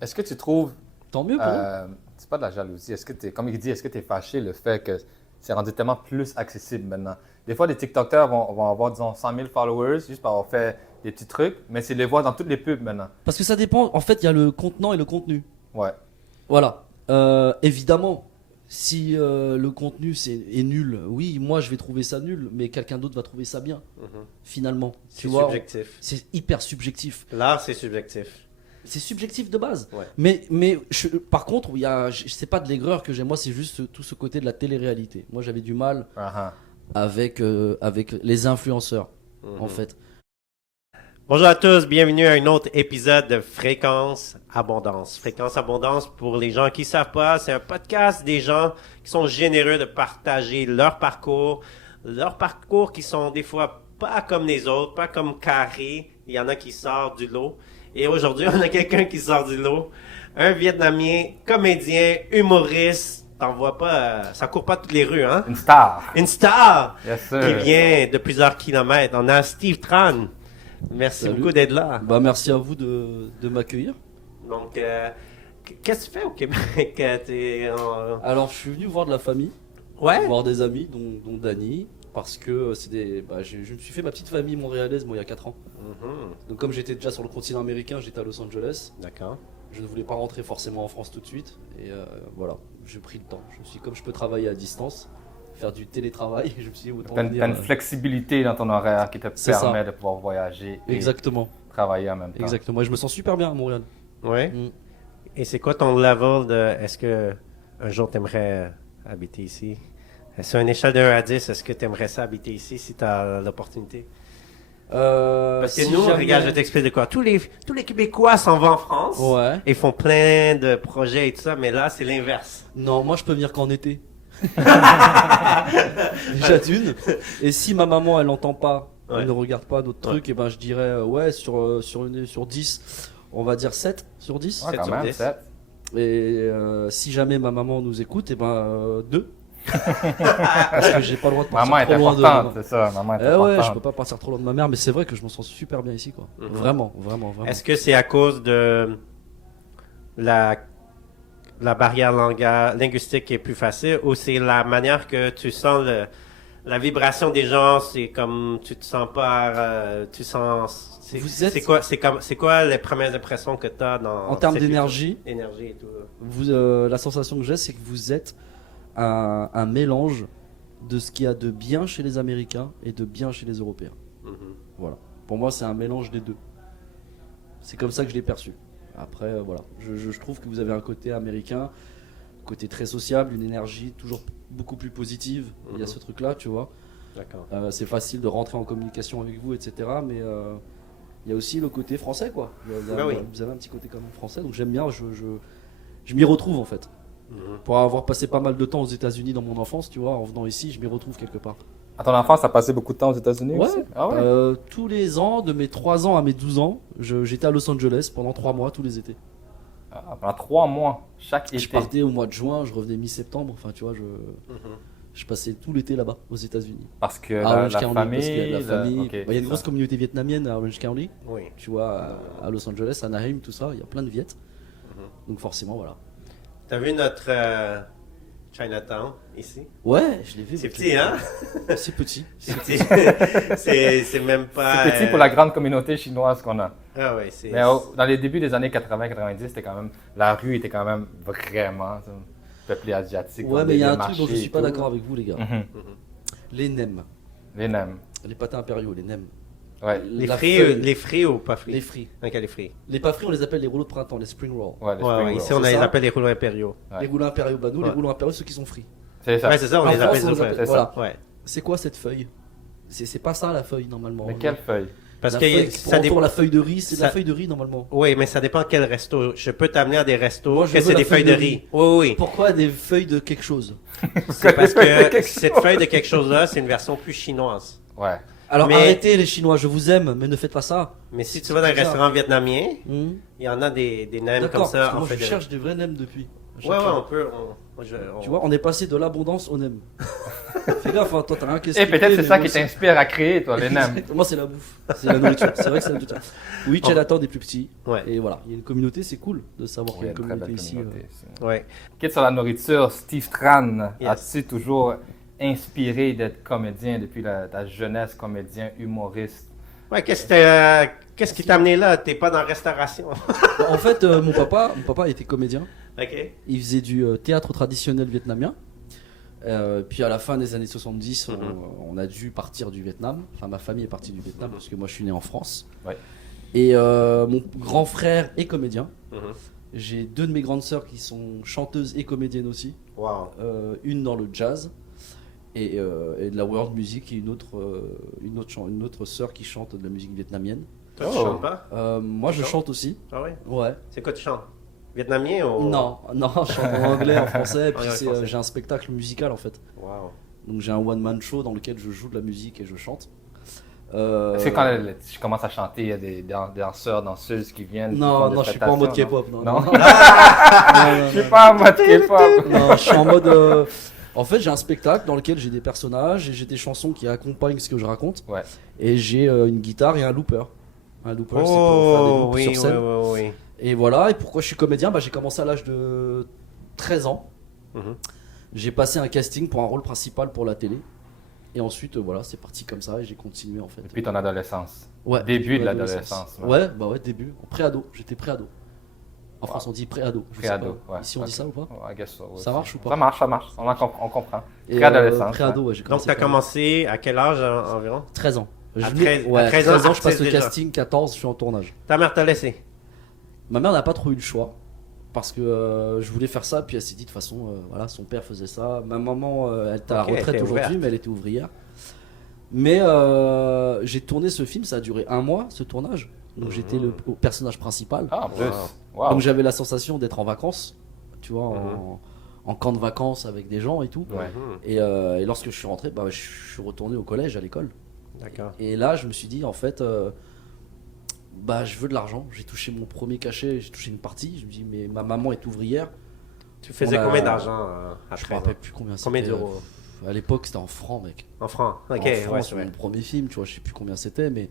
Est-ce que tu trouves, Tant mieux pour eux. c'est pas de la jalousie, est-ce que tu comme il dit, est-ce que tu es fâché le fait que c'est rendu tellement plus accessible maintenant? Des fois, les TikTokers vont avoir, disons, 100 000 followers juste pour avoir fait des petits trucs, mais c'est les voir dans toutes les pubs maintenant. Parce que ça dépend. En fait, il y a le contenant et le contenu. Ouais. Voilà. Évidemment, si le contenu est nul, oui, moi je vais trouver ça nul, mais quelqu'un d'autre va trouver ça bien, finalement. C'est Tu vois, subjectif. c'est hyper subjectif. L'art, c'est subjectif. C'est subjectif de base. Ouais. Mais par contre, c'est pas de l'aigreur que j'aime. Moi, c'est juste tout ce côté de la télé-réalité. Moi, j'avais du mal Uh-huh. avec les influenceurs, en fait. Bonjour à tous, bienvenue à un autre épisode de Fréquence Abondance. Fréquence Abondance, pour les gens qui ne savent pas, c'est un podcast des gens qui sont généreux de partager leur parcours qui sont des fois pas comme les autres, pas comme carrés. Il y en a qui sortent du lot. Et aujourd'hui, on a quelqu'un qui sort du lot. Un Vietnamien, comédien, humoriste. T'en vois pas, ça court pas toutes les rues, hein? Une star. Une star! Yes, sir. Qui vient de plusieurs kilomètres. On a Steve Tran. Merci Salut. beaucoup d'être là. Bah, merci à vous de m'accueillir. Donc, qu'est-ce que tu fais au Québec? Alors, je suis venu voir de la famille, Ouais? voir des amis, dont Dany, parce que je me suis fait ma petite famille montréalaise, moi, il y a 4 ans. Mhm. Donc, comme j'étais déjà sur le continent américain, j'étais à Los Angeles. D'accord. Je ne voulais pas rentrer forcément en France tout de suite. Et voilà, j'ai pris le temps. Comme je peux travailler à distance, faire du télétravail, je me suis dit autant T'as venir. une flexibilité dans ton horaire qui te C'est ça. permet de pouvoir voyager et Exactement, travailler en même temps. exactement. Et je me sens super bien à Montréal. Ouais? Mm. Et c'est quoi ton level de... Est-ce que un jour t'aimerais habiter ici? Sur une échelle de 1 à 10, est-ce que t'aimerais ça habiter ici si t'as l'opportunité? Parce que Si nous, jamais- regarde, je vais t'expliquer de quoi. Tous les Québécois s'en vont en France. Ouais. Et font plein de projets et tout ça, mais là, c'est l'inverse. Non, moi je peux venir qu'en été. Déjà d'une. Et si ma maman elle n'entend pas, Ouais. elle ne regarde pas d'autres trucs, et ben je dirais ouais sur 10, on va dire 7 sur 10. Ouais, 7 quand sur même, 10. 7. Et si jamais ma maman nous écoute, et ben 2. Parce que j'ai pas le droit de partir Maman est trop loin de importante, c'est ça. Maman est Eh ouais, je importante. peux pas partir trop loin de ma mère, mais c'est vrai que je m'en sens super bien ici, quoi. Mhm. Vraiment, vraiment, vraiment. Est-ce que c'est à cause de la barrière linguistique qui est plus facile ou c'est la manière que tu sens la vibration des gens, c'est comme tu te sens pas, tu sens, Vous êtes- c'est quoi les premières impressions que tu as En termes cette d'énergie, énergie et tout? la sensation que j'ai, c'est que vous êtes un mélange de ce qu'il y a de bien chez les Américains et de bien chez les Européens. Mhm. Voilà. Pour moi, c'est un mélange des deux. C'est comme ça que je l'ai perçu. Après, voilà. Je trouve que vous avez un côté américain, côté très sociable, une énergie toujours beaucoup plus positive. Il y a Mhm. ce truc-là, tu vois. D'accord. C'est facile de rentrer en communication avec vous, etc. Mais il y a aussi le côté français, quoi. Ben oui. Vous avez un petit côté quand même français, donc j'aime bien. Je m'y retrouve en fait. Mhm. Pour avoir passé pas mal de temps aux États-Unis dans mon enfance, tu vois, en venant ici, je m'y retrouve quelque part. À ton enfance, t'as passé beaucoup de temps aux États-Unis Ouais. aussi? Ah ouais? Tous les ans, de mes 3 ans à mes 12 ans, j'étais à Los Angeles pendant 3 mois tous les étés. Ah, pendant 3 mois, chaque été. Je partais au mois de juin, je revenais mi-septembre. Enfin, tu vois, Mhm. je passais tout l'été là-bas, aux États-Unis. Parce que À la Orange County, parce qu'il y a de la famille. ok, Bah, il y a une c'est grosse ça. communauté vietnamienne à Orange County. Oui. Tu vois, à Los Angeles, à Anaheim, tout ça, il y a plein de Viettes. Donc forcément, voilà. T'as vu notre Chinatown ici? Ouais, je l'ai vu. C'est votre- petit, hein? C'est petit. C'est petit. c'est même pas. C'est petit pour la grande communauté chinoise qu'on a. Ah ouais, c'est. Mais dans les débuts des années 80-90, c'était quand même, la rue était quand même vraiment peuplée asiatique. Ouais, comme mais il y a des un truc dont je marchés suis et pas tout. d'accord avec vous, les gars. Mhm. Les nems. Les nems. Les patins impériaux, les nems. Ouais. Les La frits, feuille. les frits ou pas frits? Les frits. Ok, les frits. Les pas frits, on les appelle les rouleaux de printemps, les spring rolls. Ouais, les Ouais, spring ouais, rolls. ici, on C'est les ça. appelle les rouleaux impériaux. Ouais. Les rouleaux impériaux, bah nous, les Ouais. rouleaux impériaux, ceux qui sont frits. C'est ça. Ouais, c'est ça, on En les France, appelle on les ça. appelle- c'est voilà. Ouais. C'est quoi cette feuille? C'est pas ça la feuille normalement. Mais quelle feuille? Parce La que feuille qui ça entoure dépend. la feuille de riz, c'est de la ça- feuille de riz normalement. Oui, mais ça dépend quel resto. Je peux t'amener à des restos Moi, je que veux c'est la des feuilles de riz. Oui, oui. Pourquoi des feuilles de quelque chose? C'est parce que cette feuille de quelque chose-là, c'est une version plus chinoise. Ouais. Alors Mais- arrêtez les Chinois, je vous aime, mais ne faites pas ça. Mais si tu vas dans un bizarre. restaurant vietnamien, Hmm. il y en a des nems comme D'accord, ça parce que en moi fait je de riz. cherche des vrais nems depuis. à chaque Ouais, fois. on peut. Tu vois, on est passé de l'abondance au nem. Fais gaffe, hein, toi t'as rien qui Et peut-être c'est ça qui t'inspire à créer, toi, les nems. Moi c'est la bouffe, c'est la nourriture. C'est vrai que c'est la nourriture. Oui, Chinatown des plus petits. Ouais. Et voilà, il y a une communauté, c'est cool de savoir qu'il y a une Très belle communauté ici. communauté. Ouais. Quitte sur la nourriture, Steve Tran, Yes. as-tu toujours inspiré d'être comédien depuis ta jeunesse, comédien, humoriste? Ouais, qu'est-ce qui t'a amené là? T'es pas dans la restauration. En fait, mon papa était comédien. OK. Il faisait du théâtre traditionnel vietnamien. Puis à la fin des années 70, on a dû partir du Vietnam. Enfin, ma famille est partie du Vietnam parce que moi je suis né en France. Ouais. Et mon grand frère est comédien. Mhm. J'ai deux de mes grandes sœurs qui sont chanteuses et comédiennes aussi. Wow. Une dans le jazz et de la world music et une autre sœur qui chante de la musique vietnamienne. Toi, tu Oh. chantes pas? Moi, je chante chante aussi. Ah ouais? Ouais. C'est quoi tu chantes? Vietnamien ou? Non, je chante en anglais, en français. Puis en français. j'ai un spectacle musical en fait. Wow. Donc j'ai un one-man show dans lequel je joue de la musique et je chante. Est-ce que quand je commence à chanter, il y a des danseurs, danseuses qui viennent? qui font Non, des non, je suis pas en mode prestations, K-pop. Non, Non? non, Je suis pas en mode K-pop. non, je suis en mode. En fait, j'ai un spectacle dans lequel j'ai des personnages et j'ai des chansons qui accompagnent ce que je raconte. Ouais. Et j'ai une guitare et un looper. Un looper, c'est pour faire des Oh, loops oui, sur oui, scène. oui, oui. Et voilà, et pourquoi je suis comédien, j'ai commencé à l'âge de 13 ans. Mhm. J'ai passé un casting pour un rôle principal pour la télé. Et ensuite, voilà, c'est parti comme ça et j'ai continué en fait. Depuis ton adolescence. Ouais, Début de l'adolescence. l'adolescence. Ouais, début. Pré-ado, j'étais pré-ado. En France, on dit pré-ado. je sais Pré-ado, pas. ouais. Ici, on dit ça ou pas? Ouais, I guess so, ouais. Ça marche ou pas? Ça marche. On comprend. Et, Pré-adolescence. Pré-ado, ouais, j'ai Donc, commencé. tu as pré-ado. commencé à quel âge environ? 13 ans. À Je venais- 13 ouais, à 13 13 ans, ans, je passe le déjà. casting, 14, je suis en tournage. Ta mère t'a laissé? Ma mère n'a pas trop eu le choix. Parce que je voulais faire ça, puis elle s'est dit de toute façon, voilà, son père faisait ça. Ma maman, elle est à la Ok, retraite elle était aujourd'hui, ouverte. mais elle était ouvrière. Mais j'ai tourné ce film, ça a duré un mois, ce tournage. Donc j'étais le personnage principal. Ah, en plus. Wow. Wow. Donc j'avais la sensation d'être en vacances, tu vois, Mhm. en camp de vacances avec des gens et tout. Ouais. Mhm. Et lorsque je suis rentré, je suis retourné au collège, à l'école. D'accord. Et là, je me suis dit, en fait, je veux de l'argent. J'ai touché mon premier cachet, j'ai touché une partie. Je me dis, mais ma maman est ouvrière. Tu faisais On a- combien d'argent à Je me 13 ans? rappelle plus combien c'était. Combien d'euros? À l'époque, c'était en francs, mec. En francs. Ok, En ouais, francs, c'est sur vrai. mon premier film, tu vois, je sais plus combien c'était, mais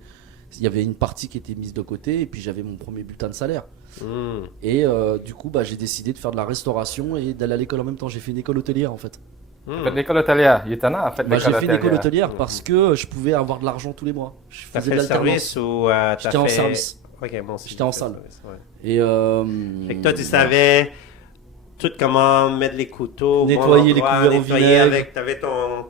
il y avait une partie qui était mise de côté, et puis j'avais mon premier bulletin de salaire. Hmm. Et du coup, j'ai décidé de faire de la restauration et d'aller à l'école en même temps. J'ai fait une école hôtelière, en fait. Hmm. Faites l'école hôtelière. Il est étonnant, en fait, J'ai l'école fait une école hôtelière. hôtelière parce que je pouvais avoir de l'argent tous les mois. Je T'as faisais fait de le l'alternance. service ou t'as J'étais en fait- service. Ok, bon, si J'étais en j'ai fait salle. le service, ouais. Et Fait que toi, tu savais tout comment mettre les couteaux, Nettoyer les couverts au nettoyer vinaigre. avec, t'avais ton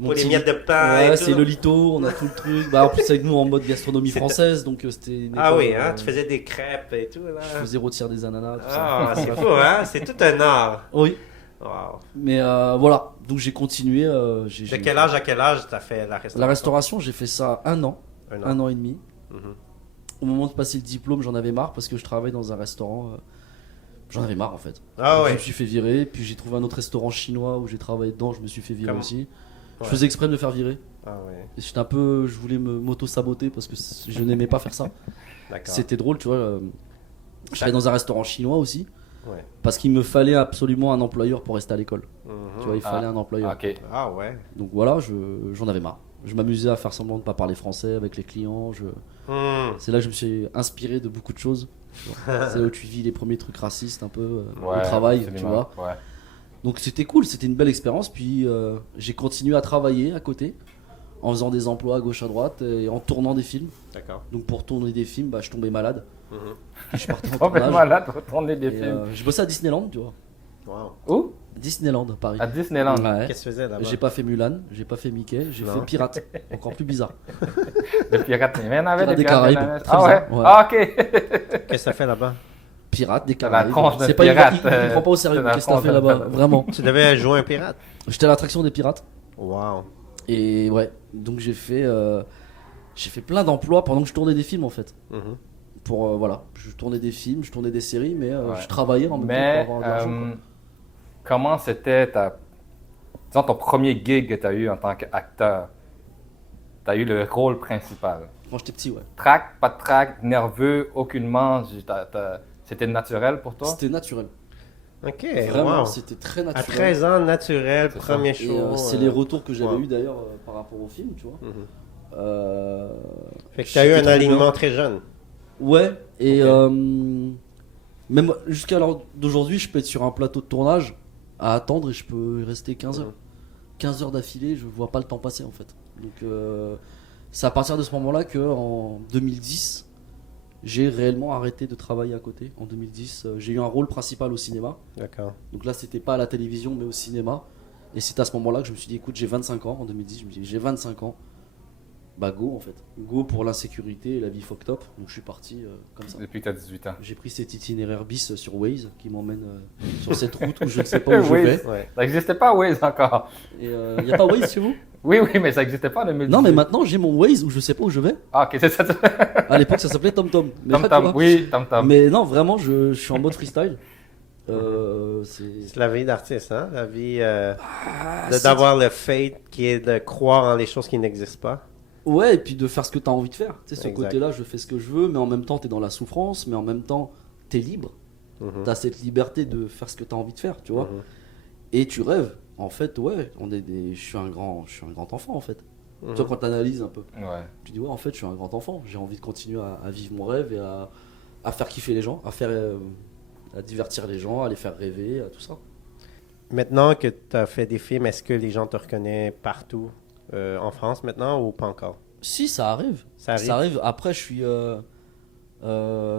Mon pour les petit- miettes de pain Ouais, et c'est tout. le lito, on a tout le truc. En plus, avec nous en mode gastronomie C'était- française, donc c'était une Ah école, oui, hein, tu faisais des crêpes et tout, là. Je faisais rôtir des ananas, tout Ah, ça. c'est fou, hein, c'est tout un art. Oui, Wow. mais voilà. Donc j'ai continué. De quel âge à quel âge t'as fait la restauration? La restauration, j'ai fait ça un an et demi. Mhm. Au moment de passer le diplôme, j'en avais marre parce que je travaillais dans un restaurant. J'en avais marre en fait. Ah Donc, ouais. Je me suis fait virer, puis j'ai trouvé un autre restaurant chinois où j'ai travaillé dedans, je me suis fait virer Comment? aussi. Je Ouais. faisais exprès de me faire virer. Ah ouais, Et je voulais m'auto-saboter parce que je n'aimais pas faire ça. d'accord. C'était drôle, tu vois. Je travaillais dans un restaurant chinois aussi, Ouais. parce qu'il me fallait absolument un employeur pour rester à l'école. Mhm. Tu vois, il fallait un employeur. Ok. Ah ouais. Donc voilà, j'en avais marre. Je m'amusais à faire semblant de ne pas parler français avec les clients. Hmm. C'est là que je me suis inspiré de beaucoup de choses. C'est là où tu vis les premiers trucs racistes un peu Ouais, au travail, tu absolument. vois. Ouais. Donc c'était cool, c'était une belle expérience. Puis j'ai continué à travailler à côté, en faisant des emplois à gauche à droite et en tournant des films. D'accord. Donc pour tourner des films, je tombais malade. Mhm. Puis je partais en Complètement tournage. malade de retourner des Et, films. je bossais à Disneyland, tu vois. Wow. Où? Disneyland, Paris. À Disneyland. Ouais. Qu'est-ce que tu faisais là-bas? J'ai pas fait Mulan, j'ai pas fait Mickey, j'ai Non. fait Pirate. Encore plus bizarre. Les pirates. Mais il y en avait Pirates des des pirates. Caraïbes. de la neige. Très Ah ouais? bizarre, ouais. Ah ok. Qu'est-ce que ça fait là-bas? Pirate des la Caraïbes. tronche d'un C'est pas pirate, il me prend pas au sérieux. c'est la Qu'est-ce que t'as tronche fait d'un là-bas? pirate. Vraiment. Tu devais jouer un pirate? J'étais à l'attraction des pirates. Wow. Et ouais, donc j'ai fait plein d'emplois pendant que je tournais des films en fait. Mhm. Pour voilà, je tournais des films, je tournais des séries, mais Ouais. je travaillais en même Mais temps pour avoir de l'argent. quoi. comment c'était disons, ton premier gig que tu as eu en tant qu'acteur? Tu as eu le rôle principal. Quand j'étais petit, ouais. Trac, pas de trac, nerveux, aucunement. C'était naturel pour toi? C'était naturel. Ok, Vraiment, wow. c'était très À naturel. 13 ans, naturel, C'est premier Et show. c'est les retours que j'avais wow. eu d'ailleurs par rapport au film, tu vois. Fait que tu as eu J'étais un trop alignement bien. très jeune. Ouais, et Ok. même jusqu'à l'heure d'aujourd'hui, je peux être sur un plateau de tournage à attendre et je peux y rester 15 heures. 15 heures d'affilée, je vois pas le temps passer en fait. Donc c'est à partir de ce moment-là que en 2010, j'ai réellement arrêté de travailler à côté. En 2010, j'ai eu un rôle principal au cinéma. D'accord. Donc là, c'était pas à la télévision, mais au cinéma. Et c'est à ce moment-là que je me suis dit, écoute, j'ai 25 ans. En 2010, je me dis, j'ai 25 ans. Bah go en fait. Go pour l'insécurité et la vie fucked up. Donc je suis parti comme ça. Depuis que tu as 18 ans. J'ai pris cet itinéraire bis sur Waze qui m'emmène sur cette route où je ne sais pas où je Waze. vais. Ouais. Ça n'existait pas Waze encore. Et il n'y a pas Waze chez vous? Oui, mais ça n'existait pas en 2018. Non, mais maintenant j'ai mon Waze où je sais pas où je vais. Ah, ok, c'est ça. À l'époque, ça s'appelait TomTom. Mais, Tam là, tu Tam. vois, Oui, Tam Tam. mais non, vraiment, je suis en mode freestyle. C'est C'est la vie d'artiste, hein? La vie c'est- d'avoir le fate qui est de croire en les choses qui n'existent pas. Ouais, et puis de faire ce que tu as envie de faire. Tu sais, ce Exact. côté-là, je fais ce que je veux, mais en même temps, tu es dans la souffrance, mais en même temps, tu es libre. Mhm. Tu as cette liberté de faire ce que tu as envie de faire, tu vois. Mhm. Et tu rêves. En fait, ouais, je suis un grand enfant, en fait. Mhm. Tu vois, quand tu analyses un peu, Ouais. tu dis, ouais, en fait, je suis un grand enfant. J'ai envie de continuer à vivre mon rêve et à faire kiffer les gens, à divertir les gens, à les faire rêver, à tout ça. Maintenant que tu as fait des films, est-ce que les gens te reconnaissent partout en France maintenant ou pas encore? Si, ça arrive. Ça arrive. Ça arrive. Après, je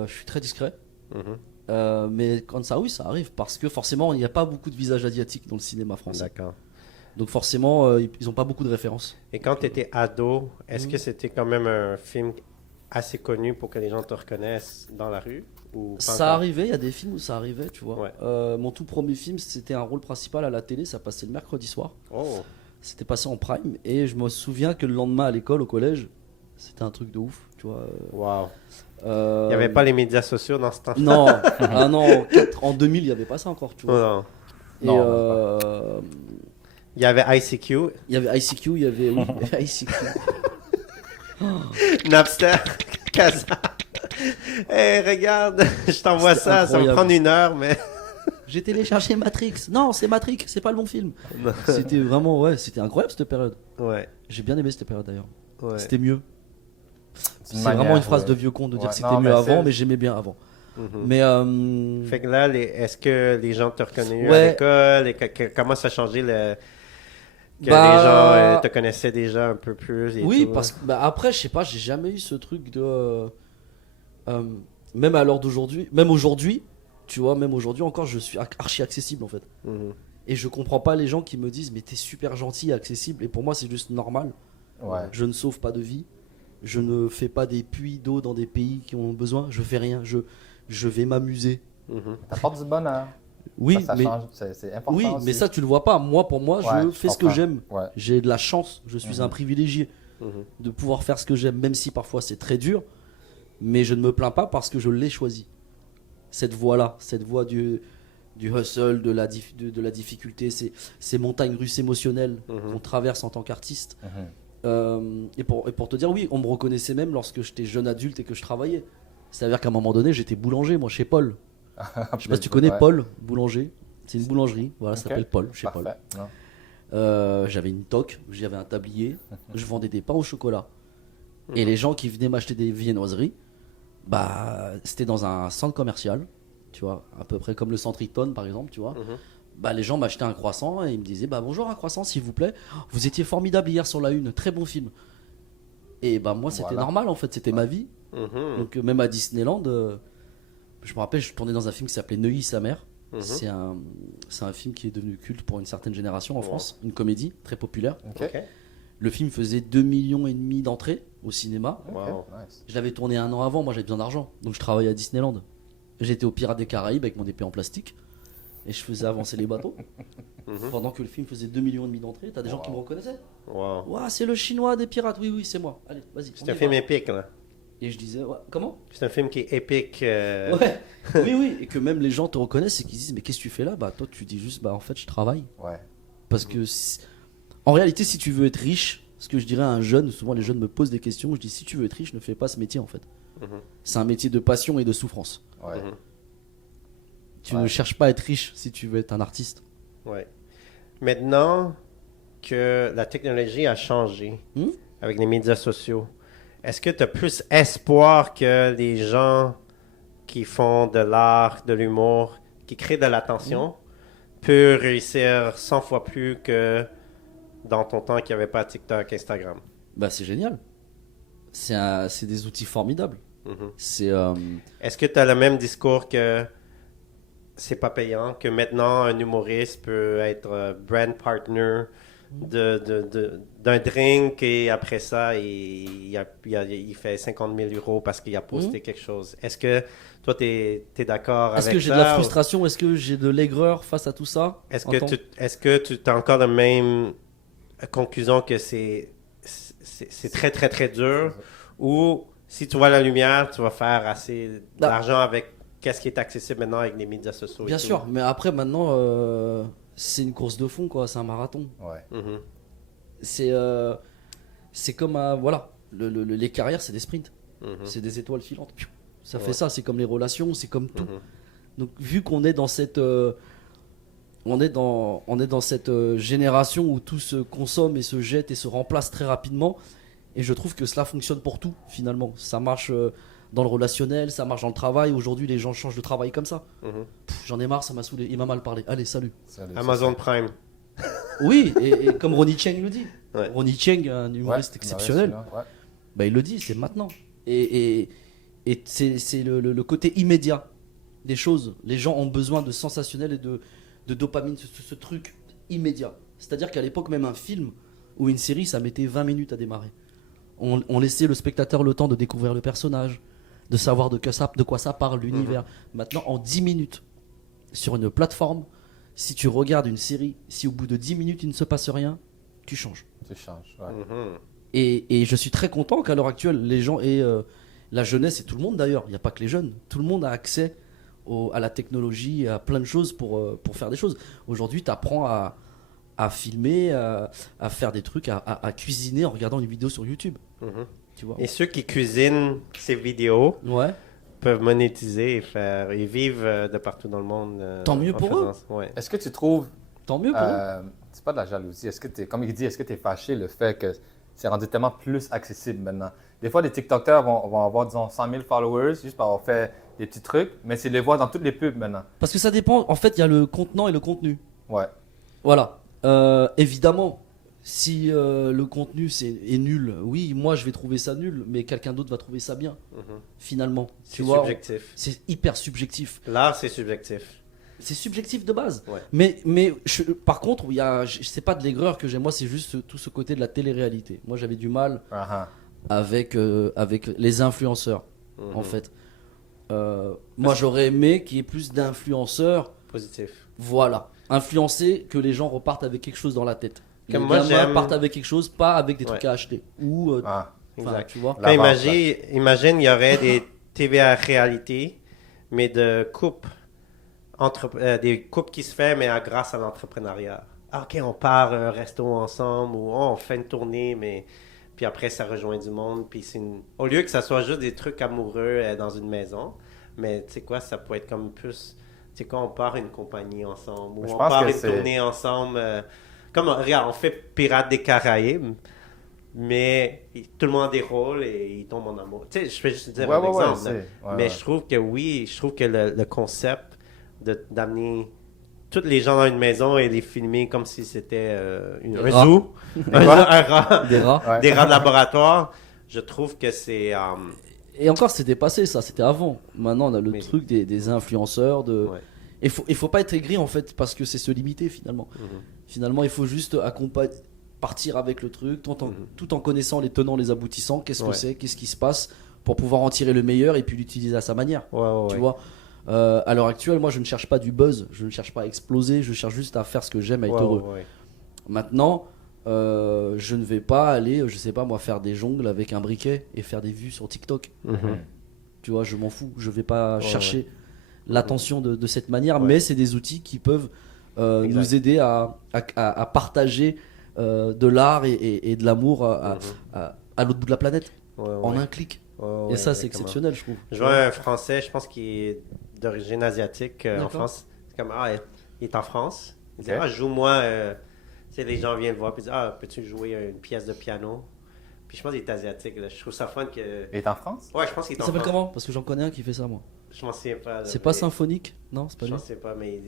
suis très discret. Mhm. Mais quand ça, oui, ça arrive. Parce que forcément, il n'y a pas beaucoup de visages asiatiques dans le cinéma français. D'accord. Donc forcément, ils n'ont pas beaucoup de références. Et quand tu étais ado, est-ce Mhm. que c'était quand même un film assez connu pour que les gens te reconnaissent dans la rue ou pas Ça encore? arrivait, il y a des films où ça arrivait, tu vois. Ouais. Mon tout premier film, c'était un rôle principal à la télé. Ça passait le mercredi soir. Oh, C'était passé en prime. Et je me souviens que le lendemain à l'école, au collège, c'était un truc de ouf, tu vois. wow. Euh, Il n'y avait pas les médias sociaux dans ce temps. Non, ah non, en 2000, il n'y avait pas ça encore, tu vois. Non. Et Non, Il y avait ICQ, il y avait ICQ, il y avait oui, il y avait ICQ. Napster, Casa. Hey, regarde, je t'envoie C'était ça, ça va incroyable. me prendre 1 heure, mais... J'ai téléchargé Matrix. Non, c'est Matrix, c'est pas le bon film. C'était vraiment, ouais, c'était incroyable cette période. Ouais, J'ai bien aimé cette période d'ailleurs. ouais. C'était mieux. C'est C'est vraiment une phrase de vieux con de dire Ouais, que c'était non, mieux mais avant, c'est- mais j'aimais bien avant. Mhm. Mais Fait que là, est-ce que les gens te reconnaissent à Ouais. l'école? Et comment ça a changé que Bah, les gens te connaissaient déjà un peu plus et oui, tout? parce que bah, après, je sais pas, j'ai jamais eu ce truc de. Même à l'heure d'aujourd'hui, même aujourd'hui, tu vois, même aujourd'hui encore, je suis archi accessible en fait. Mhm. Et je comprends pas les gens qui me disent, mais t'es super gentil et accessible. Et pour moi, c'est juste normal. Ouais. Je ne sauve pas de vie. Je ne fais pas des puits d'eau dans des pays qui en ont besoin. Je fais rien. Je vais m'amuser. Mhm. T'apportes du bonheur. Oui, Ça mais, change. C'est important. oui, aussi. mais ça, tu le vois pas. Moi, pour moi, Ouais, je je fais ce que comprends. j'aime. Ouais. J'ai de la chance. Je suis Mhm. un privilégié Mhm. de pouvoir faire ce que j'aime, même si parfois c'est très dur. Mais je ne me plains pas parce que je l'ai choisi. Cette voie-là, cette voie du hustle, de la difficulté, ces montagnes russes émotionnelles Mhm. qu'on traverse en tant qu'artiste. Mhm. Et pour te dire, oui, on me reconnaissait même lorsque j'étais jeune adulte et que je travaillais. C'est-à-dire qu'à un moment donné, j'étais boulanger, moi, chez Paul. Je sais pas si tu connais Ouais. Paul, boulanger. C'est une boulangerie, voilà, ça Ok. s'appelle Paul, chez Parfait. Non. Paul. J'avais une toque, j'avais un tablier, je vendais des pains au chocolat. Et les gens qui venaient m'acheter des viennoiseries, bah, c'était dans un centre commercial, tu vois, à peu près comme le centre Eaton par exemple, tu vois. Mhm. Bah, les gens m'achetaient un croissant et ils me disaient bah bonjour, un croissant s'il vous plaît. Vous étiez formidable hier sur la une, très bon film. Et bah moi c'était Voilà. normal en fait, c'était ma vie. Mhm. Donc même à Disneyland, je me rappelle, je tournais dans un film qui s'appelait Neuilly sa mère. Mhm. C'est un film qui est devenu culte pour une certaine génération en Wow. France, une comédie très populaire. Ok. Ok. Le film faisait 2,5 millions d'entrées au cinéma. Ok. Wow. Nice. Je l'avais tourné 1 an avant, moi j'avais besoin d'argent. Donc je travaillais à Disneyland. J'étais au Pirates des Caraïbes avec mon épée en plastique. Et je faisais avancer les bateaux. Mhm. Pendant que le film faisait 2,5 millions d'entrées, t'as des gens qui me reconnaissaient. Wow. Ouah, c'est le chinois des pirates. Oui, oui, c'est moi. Allez, vas-y. C'est on un y film va. épique, là. Et je disais, ouais, comment C'est un film qui est épique. Ouais. Oui, oui. Et que même les gens te reconnaissent et qu'ils disent, mais qu'est-ce que tu fais là Bah, toi, tu dis juste, bah, en fait, je travaille. Ouais. Parce que, en réalité, si tu veux être riche, ce que je dirais à un jeune, souvent les jeunes me posent des questions, je dis, si tu veux être riche, ne fais pas ce métier, en fait. Mhm. C'est un métier de passion et de souffrance. Ouais. Mhm. Tu ne cherches pas à être riche si tu veux être un artiste. Ouais. Maintenant que la technologie a changé avec les médias sociaux, est-ce que tu as plus espoir que les gens qui font de l'art, de l'humour, qui créent de l'attention, peuvent réussir 100 fois plus que dans ton temps qu'il n'y avait pas TikTok, Instagram? Bah, c'est génial. C'est des outils formidables. Mhm. C'est Est-ce que tu as le même discours que c'est pas payant, que maintenant un humoriste peut être brand partner d'un drink et après ça, il fait 50 000 euros parce qu'il a posté quelque chose? Est-ce que toi, tu es d'accord avec ça? Est-ce que j'ai de la frustration? Est-ce que j'ai de l'aigreur face à tout ça? Est-ce que tu as encore la même conclusion que c'est très, très, très dur? Ou si tu vois la lumière, tu vas faire assez d'argent avec qu'est-ce qui est accessible maintenant avec les médias sociaux? Bien sûr, mais après, maintenant, c'est une course de fond, quoi. C'est un marathon. Ouais. Mhm. C'est comme voilà, les carrières, c'est des sprints. Mhm. C'est des étoiles filantes. Piou. Ça Ouais. fait ça. C'est comme les relations, c'est comme tout. Mhm. Donc, vu qu'on est dans cette, on est dans cette génération où tout se consomme et se jette et se remplace très rapidement. Et je trouve que cela fonctionne pour tout, finalement. Ça marche dans le relationnel, ça marche dans le travail. Aujourd'hui, les gens changent de travail comme ça. Mhm. J'en ai marre, ça m'a saoulé. Il m'a mal parlé. Allez, salut. Amazon Prime. Oui, et comme Ronnie Cheng le dit. Ouais. Ronnie Cheng, un humoriste exceptionnel. Bah, il le dit, c'est maintenant. Et c'est le côté immédiat des choses. Les gens ont besoin de sensationnel et de dopamine, ce truc immédiat. C'est-à-dire qu'à l'époque, même un film ou une série, ça mettait 20 minutes à démarrer. On laissait le spectateur le temps de découvrir le personnage, de savoir de quoi ça parle, l'univers. Maintenant, en 10 minutes, sur une plateforme, si tu regardes une série, si au bout de 10 minutes il ne se passe rien, tu changes. Tu changes, ouais. Mhm. Et je suis très content qu'à l'heure actuelle, les gens aient, la jeunesse et tout le monde d'ailleurs, il n'y a pas que les jeunes, tout le monde a accès à la technologie, à plein de choses pour faire des choses. Aujourd'hui, tu apprends à filmer, à faire des trucs, à cuisiner en regardant une vidéo sur YouTube. Mhm. Tu vois. Et ceux qui cuisinent ces vidéos Ouais. peuvent monétiser et vivre de partout dans le monde. Tant mieux en pour faisant eux. ça. Ouais. Est-ce que tu trouves, Tant mieux pour eux. c'est pas de la jalousie, est-ce que t'es, comme il dit, est-ce que tu es fâché le fait que c'est rendu tellement plus accessible maintenant? Des fois, les TikTokers vont avoir, disons, 100 000 followers juste pour avoir fait des petits trucs, mais c'est les voir dans toutes les pubs maintenant. Parce que ça dépend, en fait, il y a le contenant et le contenu. Ouais. Voilà. Évidemment, si le contenu est nul, oui, moi je vais trouver ça nul, mais quelqu'un d'autre va trouver ça bien, Mhm. finalement. C'est Tu vois, subjectif. c'est hyper subjectif. L'art, c'est subjectif. C'est subjectif de base. Ouais. Mais par contre, c'est pas de l'aigreur que j'ai, moi, c'est juste tout ce côté de la télé-réalité. Moi, j'avais du mal Uh-huh. avec les influenceurs, Mhm. en fait. Moi, j'aurais aimé qu'il y ait plus d'influenceurs, Positif. voilà, influencer, que les gens repartent avec quelque chose dans la tête. Les Comme moi, gamins j'aime- partent avec quelque chose, pas avec des trucs Ouais. à acheter. Ou, Ah. Exact. tu vois. La Quand vente, imagine, il y aurait des TVA réalité, mais de couples, des couples qui se font, mais grâce à l'entrepreneuriat. Ah, ok, on part un resto ensemble, ou on fait une tournée, mais puis après ça rejoint du monde. Puis au lieu que ça soit juste des trucs amoureux dans une maison, mais tu sais quoi, ça peut être comme plus, tu sais quoi, on part une compagnie ensemble, ou Mais je on pense part que une c'est- tournée ensemble. Comme, regarde, on fait Pirates des Caraïbes. Mais tout le monde a des rôles et ils tombent en amour. Tu sais, je vais juste dire Ouais, un ouais, ouais, exemple. c'est- là. ouais, Mais ouais. je trouve que oui, je trouve que le concept d'amener tous les gens dans une maison et les filmer comme si c'était un rats. zoo, un rat, Des rats. Ouais. des rats de laboratoire, je trouve que c'est... Et encore, c'était passé, ça, c'était avant. Maintenant, on a le Mais- truc des influenceurs. ouais. Il faut pas être aigri, en fait, parce que c'est se limiter, finalement. Mhm. Finalement, il faut juste partir avec le truc, tout en connaissant les tenants, les aboutissants, qu'est-ce que Ouais. c'est, qu'est-ce qui se passe, pour pouvoir en tirer le meilleur et puis l'utiliser à sa manière. Ouais, ouais, Tu ouais. vois, à l'heure actuelle, moi, je ne cherche pas du buzz, je ne cherche pas à exploser, je cherche juste à faire ce que j'aime, à être Ouais, heureux. ouais, ouais. Maintenant, je ne vais pas aller, je sais pas moi, faire des jongles avec un briquet et faire des vues sur TikTok. Mhm. Tu vois, je m'en fous. Je vais pas Ouais, chercher l'attention de cette manière, Ouais. mais c'est des outils qui peuvent Exact. nous aider à partager de l'art et de l'amour à l'autre bout de la planète Ouais, ouais. en un clic. Ouais, ouais, Et ça, c'est exactement. exceptionnel, je trouve. Je vois un Français, je pense qu'il est d'origine asiatique en D'accord. France. C'est comme, ah, il est en France. Il dit, Ok. ah, joue-moi. Tu sais, les gens viennent le voir, puis ils disent, ah, peux-tu jouer une pièce de piano? Puis je pense qu'il est asiatique. Là. Je trouve ça fun que. Il est en France? Ouais, je pense qu'il est Il en s'appelle France. comment? Parce que j'en connais un qui fait ça, moi. Je m'en souviens pas. là, C'est pas mais- symphonique? Non, c'est pas Je lui. m'en souviens pas, mais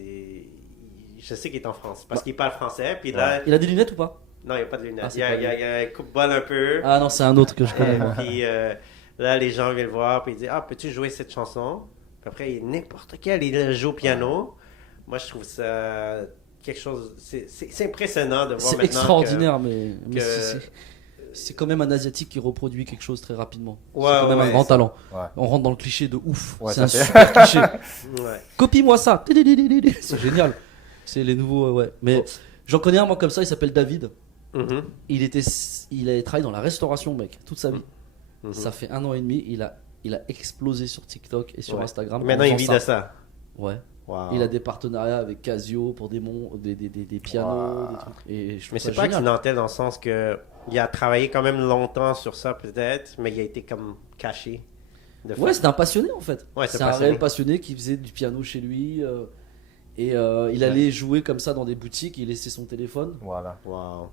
je sais qu'il est en France. Parce qu'il parle français, puis là. Il a des lunettes ou pas? Non, il n'y a pas de lunettes. Ah, c'est il, y a, pas il, y a, il y a un coupe-bol un peu. Ah non, c'est un autre que je connais, Et moi. puis là, les gens viennent le voir, puis ils disent, ah, peux-tu jouer cette chanson? Puis après, n'importe quel, il joue au piano. Moi, je trouve ça quelque chose. C'est impressionnant de voir C'est maintenant extraordinaire, mais que- c'est quand même un Asiatique qui reproduit quelque chose très rapidement. Ouais, C'est quand même ouais, un grand ça- talent. Ouais. On rentre dans le cliché de ouf. Ouais, c'est un ça fait- super cliché. Que, ouais. Copie-moi ça. C'est génial. C'est les nouveaux, ouais. Mais j'en connais un, moi, comme ça, il s'appelle David. Mhm. Il a travaillé dans la restauration, mec, toute sa vie. Mhm. Ça fait 1 an et demi. Il a explosé sur TikTok et sur Ouais. Instagram. en Maintenant, il faisant vit de ça. Ouais. Wow. Il a des partenariats avec Casio pour des pianos, Wow. des trucs. Et je trouve Mais ça c'est pas génial. accidentel dans le sens que il a travaillé quand même longtemps sur ça, peut-être, mais il a été comme caché. De Ouais, fait. c'est un passionné en fait. Ouais, c'est c'est un passionné. réel passionné qui faisait du piano chez lui. Il allait jouer comme ça dans des boutiques, il laissait son téléphone. Voilà. Wow.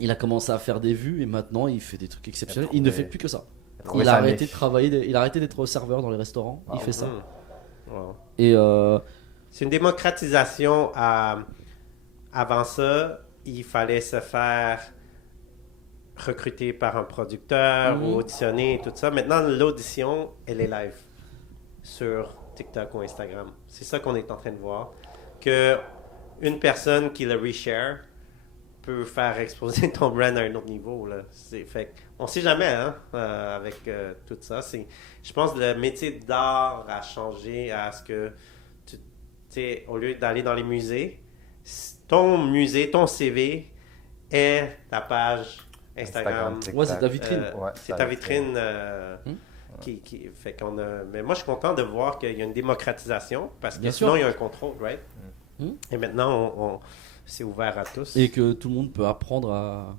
Il a commencé à faire des vues et maintenant il fait des trucs exceptionnels. Il a Il ne trouvé- fait plus que ça. trouvé Il a sa arrêté de niche. travailler, il a arrêté d'être serveur dans les restaurants. Il Wow. fait ça. Wow. Et C'est une démocratisation. Avant ça, il fallait se faire recruter par un producteur Mhm. ou auditionner et tout ça. Maintenant, l'audition, elle est live sur TikTok ou Instagram. C'est ça qu'on est en train de voir. Que une personne qui le reshare peut faire exploser ton brand à un autre niveau. Là. On sait jamais hein, avec tout ça. Je pense que le métier d'art a changé à ce que, tu sais, au lieu d'aller dans les musées, ton musée, ton CV est ta page Instagram. TikTok. ouais, c'est ta vitrine. Ouais, C'est ça ta va vitrine Hmm. qui fait qu'on a. Mais moi, je suis content de voir qu'il y a une démocratisation parce que Bien sinon, sûr. il y a un contrôle, right? Hmm. Et maintenant, c'est ouvert à tous. Et que tout le monde peut apprendre à.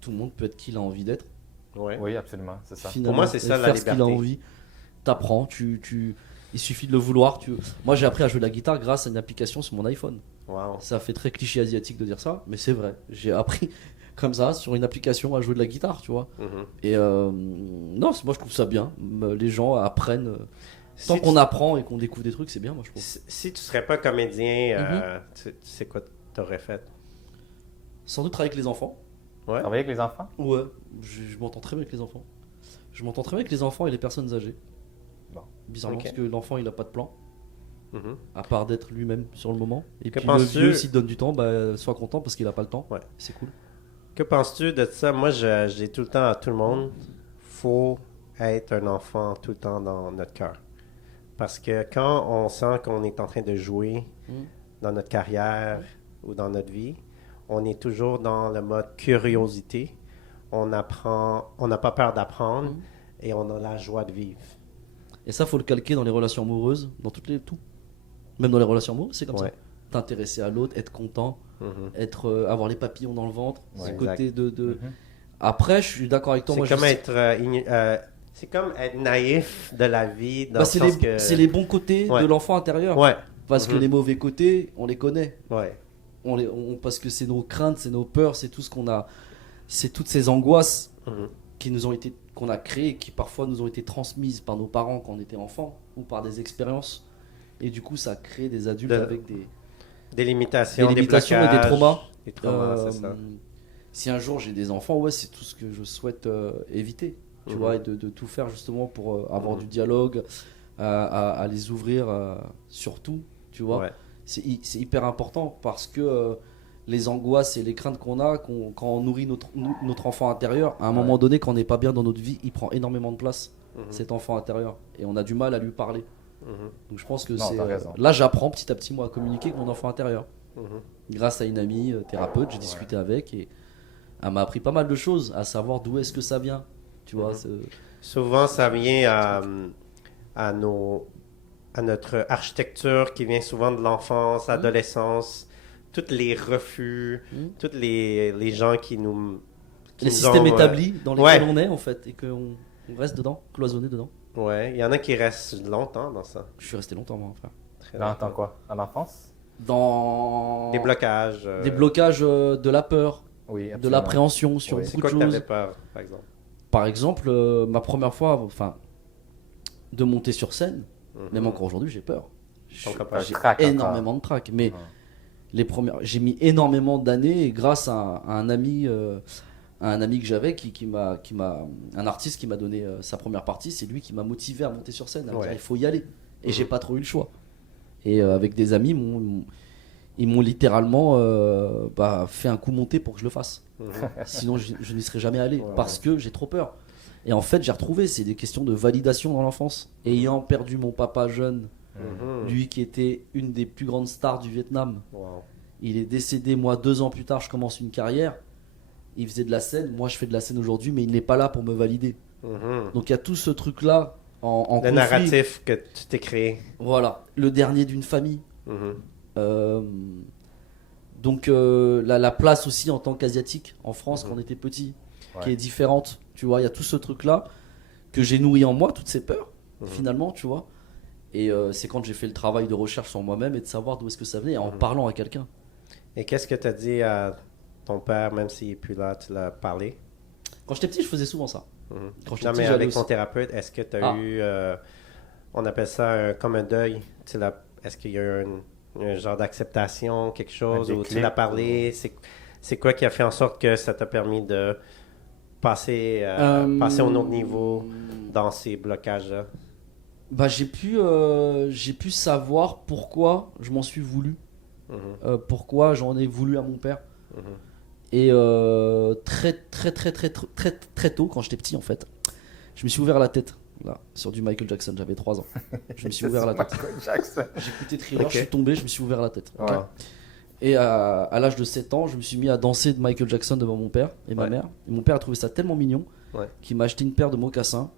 Tout le monde peut être qui il a envie d'être. Ouais. Oui, absolument, c'est ça. Finalement, moi, c'est ça, et la faire ce qu'il a liberté. envie. T'apprends, il suffit de le vouloir. Moi, j'ai appris à jouer de la guitare grâce à une application sur mon iPhone. Wow. Ça fait très cliché asiatique de dire ça, mais c'est vrai. J'ai appris comme ça sur une application à jouer de la guitare, tu vois. Mhm. Et non, moi je trouve ça bien. Les gens apprennent. Tant Si qu'on tu- apprend et qu'on découvre des trucs, c'est bien, moi je trouve. si tu serais pas comédien, Mhm. tu sais quoi t'aurais fait? Sans doute travailler avec les enfants. Ouais. Travailler avec les enfants? Ouais, je m'entends très bien avec les enfants. Je m'entends très bien avec les enfants et les personnes âgées. Bon. Bizarrement, Ok. parce que l'enfant il a pas de plan, Mhm. à part d'être lui-même sur le moment. Et Que puis le penses-tu- vieux, s'il te donne du temps, bah, sois content parce qu'il a pas le temps. Ouais. C'est cool. Que penses-tu de ça? Moi, je dis tout le temps à tout le monde, faut être un enfant tout le temps dans notre cœur. Parce que quand on sent qu'on est en train de jouer Mm. dans notre carrière ou dans notre vie, on est toujours dans le mode curiosité. On apprend, on n'a pas peur d'apprendre Mm. et on a la joie de vivre. Et ça, faut le calquer dans les relations amoureuses, dans tout. Même dans les relations amoureuses, c'est comme Ouais. ça. T'intéresser à l'autre, être content, Mhm. avoir les papillons dans le ventre. Ouais, ce exact. côté de. Mhm. Après, je suis d'accord avec toi. C'est moi, je comme sais- être, c'est comme être naïf de la vie dans Bah, le c'est sens les, que... c'est les bons côtés Ouais. de l'enfant intérieur. Ouais, Parce que Mhm. les mauvais côtés, on les connaît. ouais. Parce que c'est nos craintes, c'est nos peurs, c'est tout ce qu'on a. C'est toutes ces angoisses Mhm. qu'on a créées, qui parfois nous ont été transmises par nos parents quand on était enfant ou par des expériences. Et du coup, ça crée des adultes De- avec Des limitations, des limitations et des blocages, traumas. Des traumas, Euh, c'est ça. Si un jour j'ai des enfants, ouais, c'est tout ce que je souhaite éviter. Tu Mhm. vois, et de tout faire justement pour avoir Mhm. du dialogue, à les ouvrir surtout, tu vois. Ouais. C'est hyper important parce que les angoisses et les craintes qu'on a, quand on nourrit notre enfant intérieur, à un moment donné, quand on n'est pas bien dans notre vie, il prend énormément de place, Mhm. cet enfant intérieur. Et on a du mal à lui parler. Mhm. Donc je pense que Non, c'est. t'as raison. Là, j'apprends petit à petit, moi, à communiquer avec mon enfant intérieur. Mhm. Grâce à une amie thérapeute, j'ai discuté avec et elle m'a appris pas mal de choses, à savoir d'où est-ce que ça vient. Tu vois, Mhm. Souvent, ça vient à notre architecture qui vient souvent de l'enfance, adolescence, tous les refus, Mhm. tous les gens qui nous... qui les nous systèmes ont, établis dans ouais. lesquels on est, en fait, et qu'on reste dedans, cloisonné dedans. Ouais, il y en a qui restent longtemps dans ça. Je suis resté longtemps, moi, frère. Très Dans longtemps. quoi? En enfance? Dans Des blocages. des blocages de la peur, Oui, de absolument. l'appréhension sur Oui. C'est beaucoup quoi de que choses. t'avais peur, par exemple? Par exemple, ma première fois, enfin, de monter sur scène, même encore aujourd'hui, j'ai peur. Encore peur. J'ai Trac encore. énormément de trac. Mais Ouais. les premières, j'ai mis énormément d'années et grâce à un ami que j'avais un artiste qui m'a donné sa première partie, c'est lui qui m'a motivé à monter sur scène, à me Ouais. dire il faut y aller. Et j'ai pas trop eu le choix. Et avec des amis, ils m'ont littéralement fait un coup monté pour que je le fasse. Sinon, je n'y serais jamais allé Ouais, parce que j'ai trop peur. Et en fait, j'ai retrouvé, c'est des questions de validation dans l'enfance. Ayant perdu mon papa jeune, lui qui était une des plus grandes stars du Vietnam, Wow. il est décédé, moi 2 ans plus tard, je commence une carrière. Il faisait de la scène, moi je fais de la scène aujourd'hui, mais il n'est pas là pour me valider. Donc il y a tout ce truc-là en Le conflit. narratif que tu t'es créé. Voilà, le dernier d'une famille. Mhm. Donc la place aussi en tant qu'asiatique en France quand on était petit, qui Ouais. est différente. Tu vois, il y a tout ce truc-là que j'ai nourri en moi, toutes ces peurs, finalement, tu vois. Et c'est quand j'ai fait le travail de recherche sur moi-même et de savoir d'où est-ce que ça venait, en parlant à quelqu'un. Et qu'est-ce que tu as dit à ton père, même s'il n'est plus là, tu l'as parlé? Quand j'étais petit, je faisais souvent ça. Quand j'étais Non, petit, mais j'allais avec aussi. ton thérapeute, est-ce que tu as Ah. eu, on appelle ça comme un deuil? Est-ce qu'il y a eu un genre d'acceptation, quelque chose, Un ou tu déclic, l'as parlé? C'est quoi qui a fait en sorte que ça t'a permis de passer à un autre niveau dans ces blocages-là? Bah, j'ai pu savoir pourquoi je m'en suis voulu, pourquoi j'en ai voulu à mon père. Et très tôt, quand j'étais petit en fait, je me suis ouvert la tête là sur du Michael Jackson. J'avais 3 ans. Je me suis ouvert la tête. Michael Jackson. J'écoutais Thriller, Ok. je suis tombé, je me suis ouvert la tête. ok. Ouais. Et à l'âge de 7 ans, je me suis mis à danser de Michael Jackson devant mon père et ma Ouais. mère. Et mon père a trouvé ça tellement mignon Ouais. qu'il m'a acheté une paire de mocassins,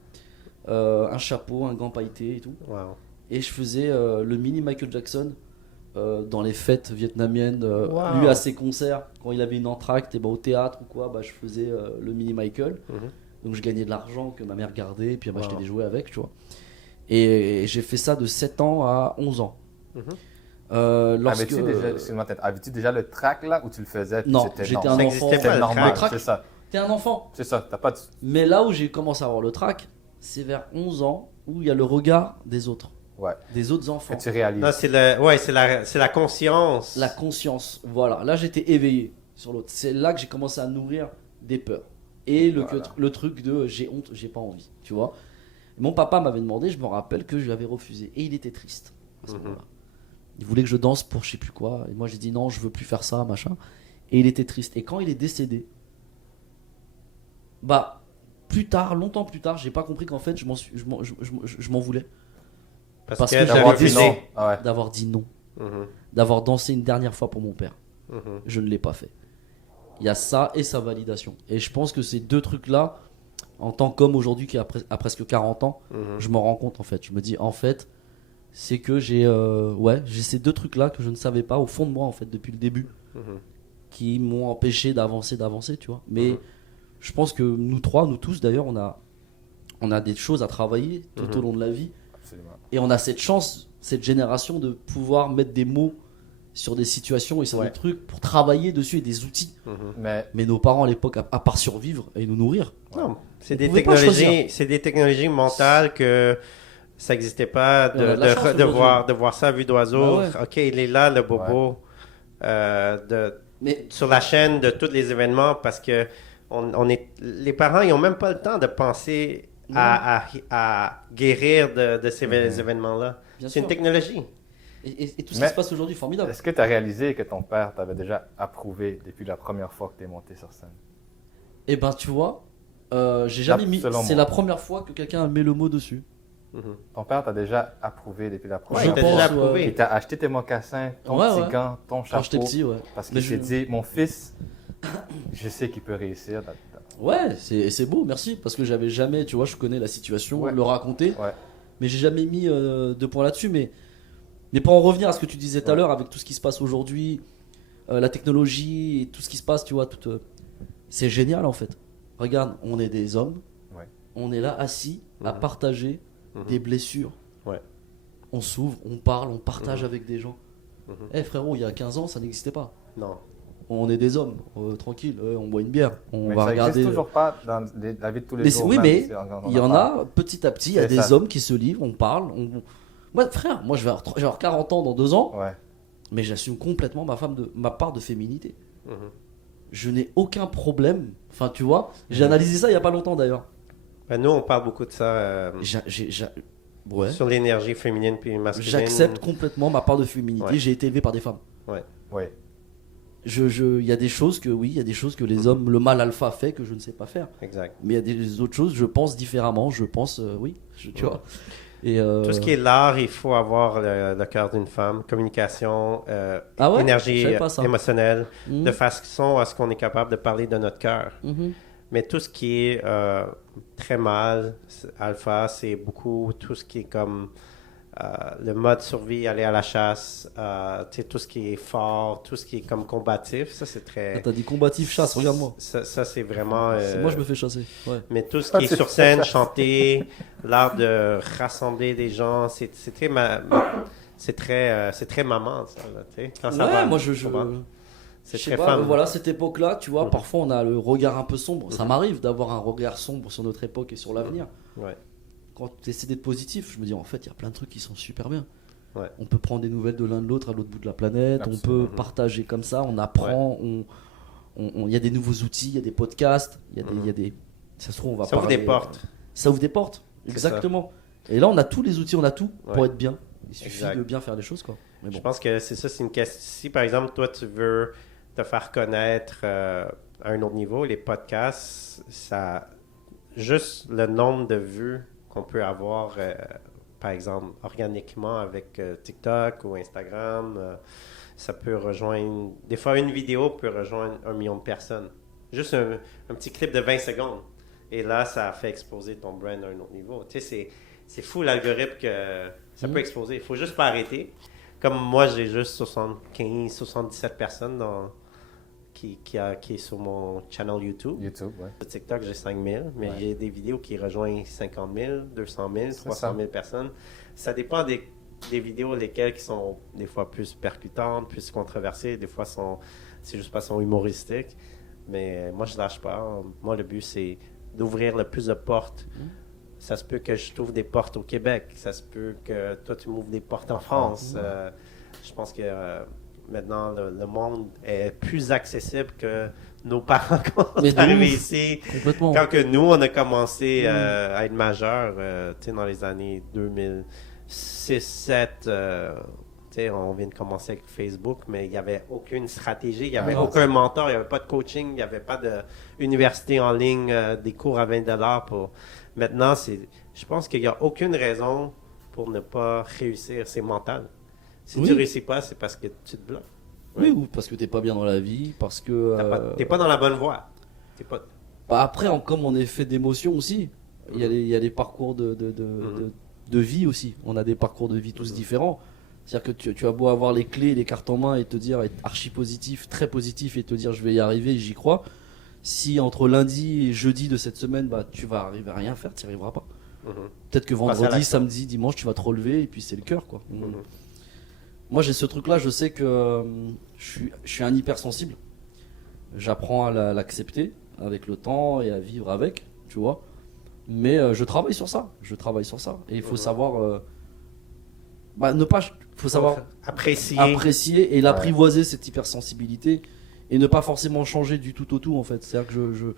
un chapeau, un gant pailleté et tout. Wow. Et je faisais le mini Michael Jackson dans les fêtes vietnamiennes. Wow. Lui, à ses concerts, quand il avait une entracte, et ben, au théâtre ou quoi, bah, je faisais le mini Michael. Donc je gagnais de l'argent que ma mère gardait, et puis elle m'achetait Wow. des jouets avec, tu vois. Et j'ai fait ça de 7 ans à 11 ans. Lorsque... Avais-tu déjà le track là où tu le faisais? Puis Non, c'était j'étais normal? un Ça enfant. existait pas, C'est le normal, track. c'est ça. T'es un enfant. C'est ça, t'as pas de... Mais là où j'ai commencé à avoir le trac, c'est vers 11 ans, où il y a le regard des autres, Ouais, des autres enfants. que tu réalises. Non, c'est la conscience. La conscience, voilà. Là, j'étais éveillé sur l'autre. C'est là que j'ai commencé à nourrir des peurs. Et le truc de j'ai honte, j'ai pas envie, tu vois. Mon papa m'avait demandé, je me rappelle que je lui avais refusé. Et il était triste à ce moment-là. Il voulait que je danse pour je sais plus quoi. Et moi, j'ai dit non, je veux plus faire ça, machin. Et il était triste. Et quand il est décédé, bah, plus tard, longtemps plus tard, j'ai pas compris qu'en fait, je m'en voulais. parce que j'avais j'avais dit refusé. non. Ah ouais. D'avoir dit non. Mhm. D'avoir dansé une dernière fois pour mon père. Mhm. Je ne l'ai pas fait. Il y a ça et sa validation. Et je pense que ces deux trucs-là, en tant qu'homme aujourd'hui qui a presque 40 ans, je m'en rends compte en fait. Je me dis en fait, c'est que j'ai ces deux trucs-là que je ne savais pas au fond de moi en fait depuis le début, qui m'ont empêché d'avancer, tu vois. Mais je pense que nous tous d'ailleurs, on a des choses à travailler tout au long de la vie. Absolument. Et on a cette chance, cette génération, de pouvoir mettre des mots sur des situations et sur Ouais. des trucs pour travailler dessus et des outils. Mais Mais nos parents à l'époque, à part survivre et nous nourrir, Non, c'est Vous des pouvez pas technologies, choisir. c'est des technologies mentales que ça n'existait pas On a de la chance de aujourd'hui. voir ça à vue d'oiseau. Bah ouais. Ok, il est là le bobo mais sur la chaîne de tous les événements parce que les parents ils ont même pas le temps de penser à guérir de ces événements-là. bien C'est une sûr. technologie. Et tout ce Mais- qui se passe aujourd'hui, formidable. est-ce que tu as réalisé que ton père t'avait déjà approuvé depuis la première fois que tu es monté sur scène? Et ben tu vois, j'ai jamais mis. Selon C'est moi. la première fois que quelqu'un met le mot dessus. Ton père t'a déjà approuvé depuis la Ouais, première Je il t'a fois. déjà pense, approuvé. Il t'a acheté tes mocassins, ton Ouais, petit ouais. gant, ton Quand chapeau. j'étais petit, ouais. Parce Mais qu'il s'est je- dit, mon fils, je sais qu'il peut réussir là-dedans. Ouais, c'est beau, merci. Parce que j'avais jamais, tu vois, je connais la situation, Ouais. le raconter. Ouais. Mais j'ai jamais mis de points là-dessus. Mais pour en revenir à ce que tu disais tout à Ouais. l'heure, avec tout ce qui se passe aujourd'hui, la technologie et tout ce qui se passe, tu vois, c'est génial en fait. Regarde, on est des hommes, Ouais. on est là assis à partager des blessures. Ouais. On s'ouvre, on parle, on partage avec des gens. Frérot, il y a 15 ans, ça n'existait pas. Non. On est des hommes, tranquille, on boit une bière, on Mais va ça regarder. n'existe toujours pas dans la vie de tous les jours. Oui, même mais si on il y en parle. a petit à petit, il y a C'est des ça. hommes qui se livrent, on parle. Moi, frère, moi je vais avoir 40 ans dans 2 ans, Ouais. mais j'assume complètement ma part de féminité. Mhm. Je n'ai aucun problème. Enfin, tu vois, j'ai analysé ça il n'y a pas longtemps d'ailleurs. Ben, nous, on parle beaucoup de ça Ouais. sur l'énergie féminine puis masculine. J'accepte complètement ma part de féminité. Ouais. J'ai été élevé par des femmes. Ouais. Il y a des choses que, oui, il y a des choses que les hommes, le mâle alpha fait que je ne sais pas faire. Exact. Mais il y a des autres choses, je pense différemment. Je pense, oui, tu vois. Et Tout ce qui est l'art, il faut avoir le cœur d'une femme, communication, Ah ouais? Je énergie savais pas ça. émotionnelle, Mhm. de façon à ce qu'on est capable de parler de notre cœur. Mhm. Mais tout ce qui est très mal, alpha, c'est beaucoup tout ce qui est comme le mode survie, aller à la chasse, tu sais, tout ce qui est fort, tout ce qui est comme combatif, ça c'est Ah, très... t'as dit combatif chasse, regarde-moi. Ça c'est vraiment... Moi je me fais chasser. Ouais. Mais tout ce qui est sur scène, chanter, l'art de rassembler des gens, c'est très c'est très maman ça, là, tu sais. Quand ça Ouais, va, moi tu comprends? C'est je sais très pas, femme. voilà, cette époque-là, tu vois, Mhm. parfois on a le regard un peu sombre. Ça m'arrive d'avoir un regard sombre sur notre époque et sur l'avenir. Ouais. Quand tu essaies d'être positif, je me dis en fait, il y a plein de trucs qui sont super bien. Ouais. On peut prendre des nouvelles de l'un de l'autre à l'autre bout de la planète, Absolument. on peut partager comme ça, on apprend, il y a des nouveaux outils, il y a des podcasts, il y a des. Ça se trouve, on va Ça ouvre parler, des portes. Ça ouvre des portes, C'est exactement. Et là, on a tous les outils, on a tout pour Ouais. être bien. Il suffit Exact. de bien faire les choses, quoi. Mais Je bon. pense que c'est ça, c'est une question. Si par exemple, toi, tu veux te faire connaître à un autre niveau, les podcasts, ça, juste le nombre de vues qu'on peut avoir, par exemple, organiquement avec TikTok ou Instagram, ça peut rejoindre. Des fois, une vidéo peut rejoindre 1 million de personnes. Juste un petit clip de 20 secondes. Et là, ça fait exploser ton brand à un autre niveau. Tu sais, c'est fou l'algorithme que ça peut exploser. Il faut juste pas arrêter. Comme moi, j'ai juste 77 personnes qui est sur mon channel YouTube. YouTube, ouais. Sur TikTok, j'ai 5000, mais Ouais. il y a des vidéos qui rejoignent 50 000, 200 000, C'est 300 ça. 000 personnes. Ça dépend des vidéos, lesquelles qui sont des fois plus percutantes, plus controversées, des fois c'est juste pas humoristiques. Mais moi, je lâche pas. Moi, le but, c'est d'ouvrir le plus de portes. Ça se peut que je t'ouvre des portes au Québec. Ça se peut que toi, tu m'ouvres des portes en France. Je pense que maintenant, le monde est plus accessible que nos parents quand on Mais est de arrivé ouf. ici. Complètement. Quand que nous, on a commencé à être majeurs, tu sais, dans les années 2006-2007, tu sais, on vient de commencer avec Facebook, mais il n'y avait aucune stratégie, il n'y avait Non. aucun mentor, il n'y avait pas de coaching, il n'y avait pas d'université en ligne, des cours à 20$ pour... Maintenant, je pense qu'il n'y a aucune raison pour ne pas réussir, c'est mental. Si Oui. tu ne réussis pas, c'est parce que tu te bloques. Oui, ou parce que t'es pas bien dans la vie, parce que. T'es pas dans la bonne voie. T'es pas... Bah après, comme on est fait d'émotions aussi, il y a les parcours de vie aussi. On a des parcours de vie tous différents. C'est-à-dire que tu as beau avoir les clés, les cartes en main et te dire, être archi positif, très positif et te dire je vais y arriver, j'y crois. Si entre lundi et jeudi de cette semaine, bah, tu vas arriver à rien faire, tu n'y arriveras pas. Peut-être que Passer à vendredi, l'action. samedi, dimanche, tu vas te relever et puis c'est le cœur, quoi. Moi, j'ai ce truc-là, je sais que je suis un hypersensible. J'apprends à l'accepter avec le temps et à vivre avec, tu vois. Mais je travaille sur ça. Et il faut savoir. Faut savoir apprécier. apprécier et l'apprivoiser, cette hypersensibilité. Et ne pas forcément changer du tout au tout, en fait. C'est-à-dire que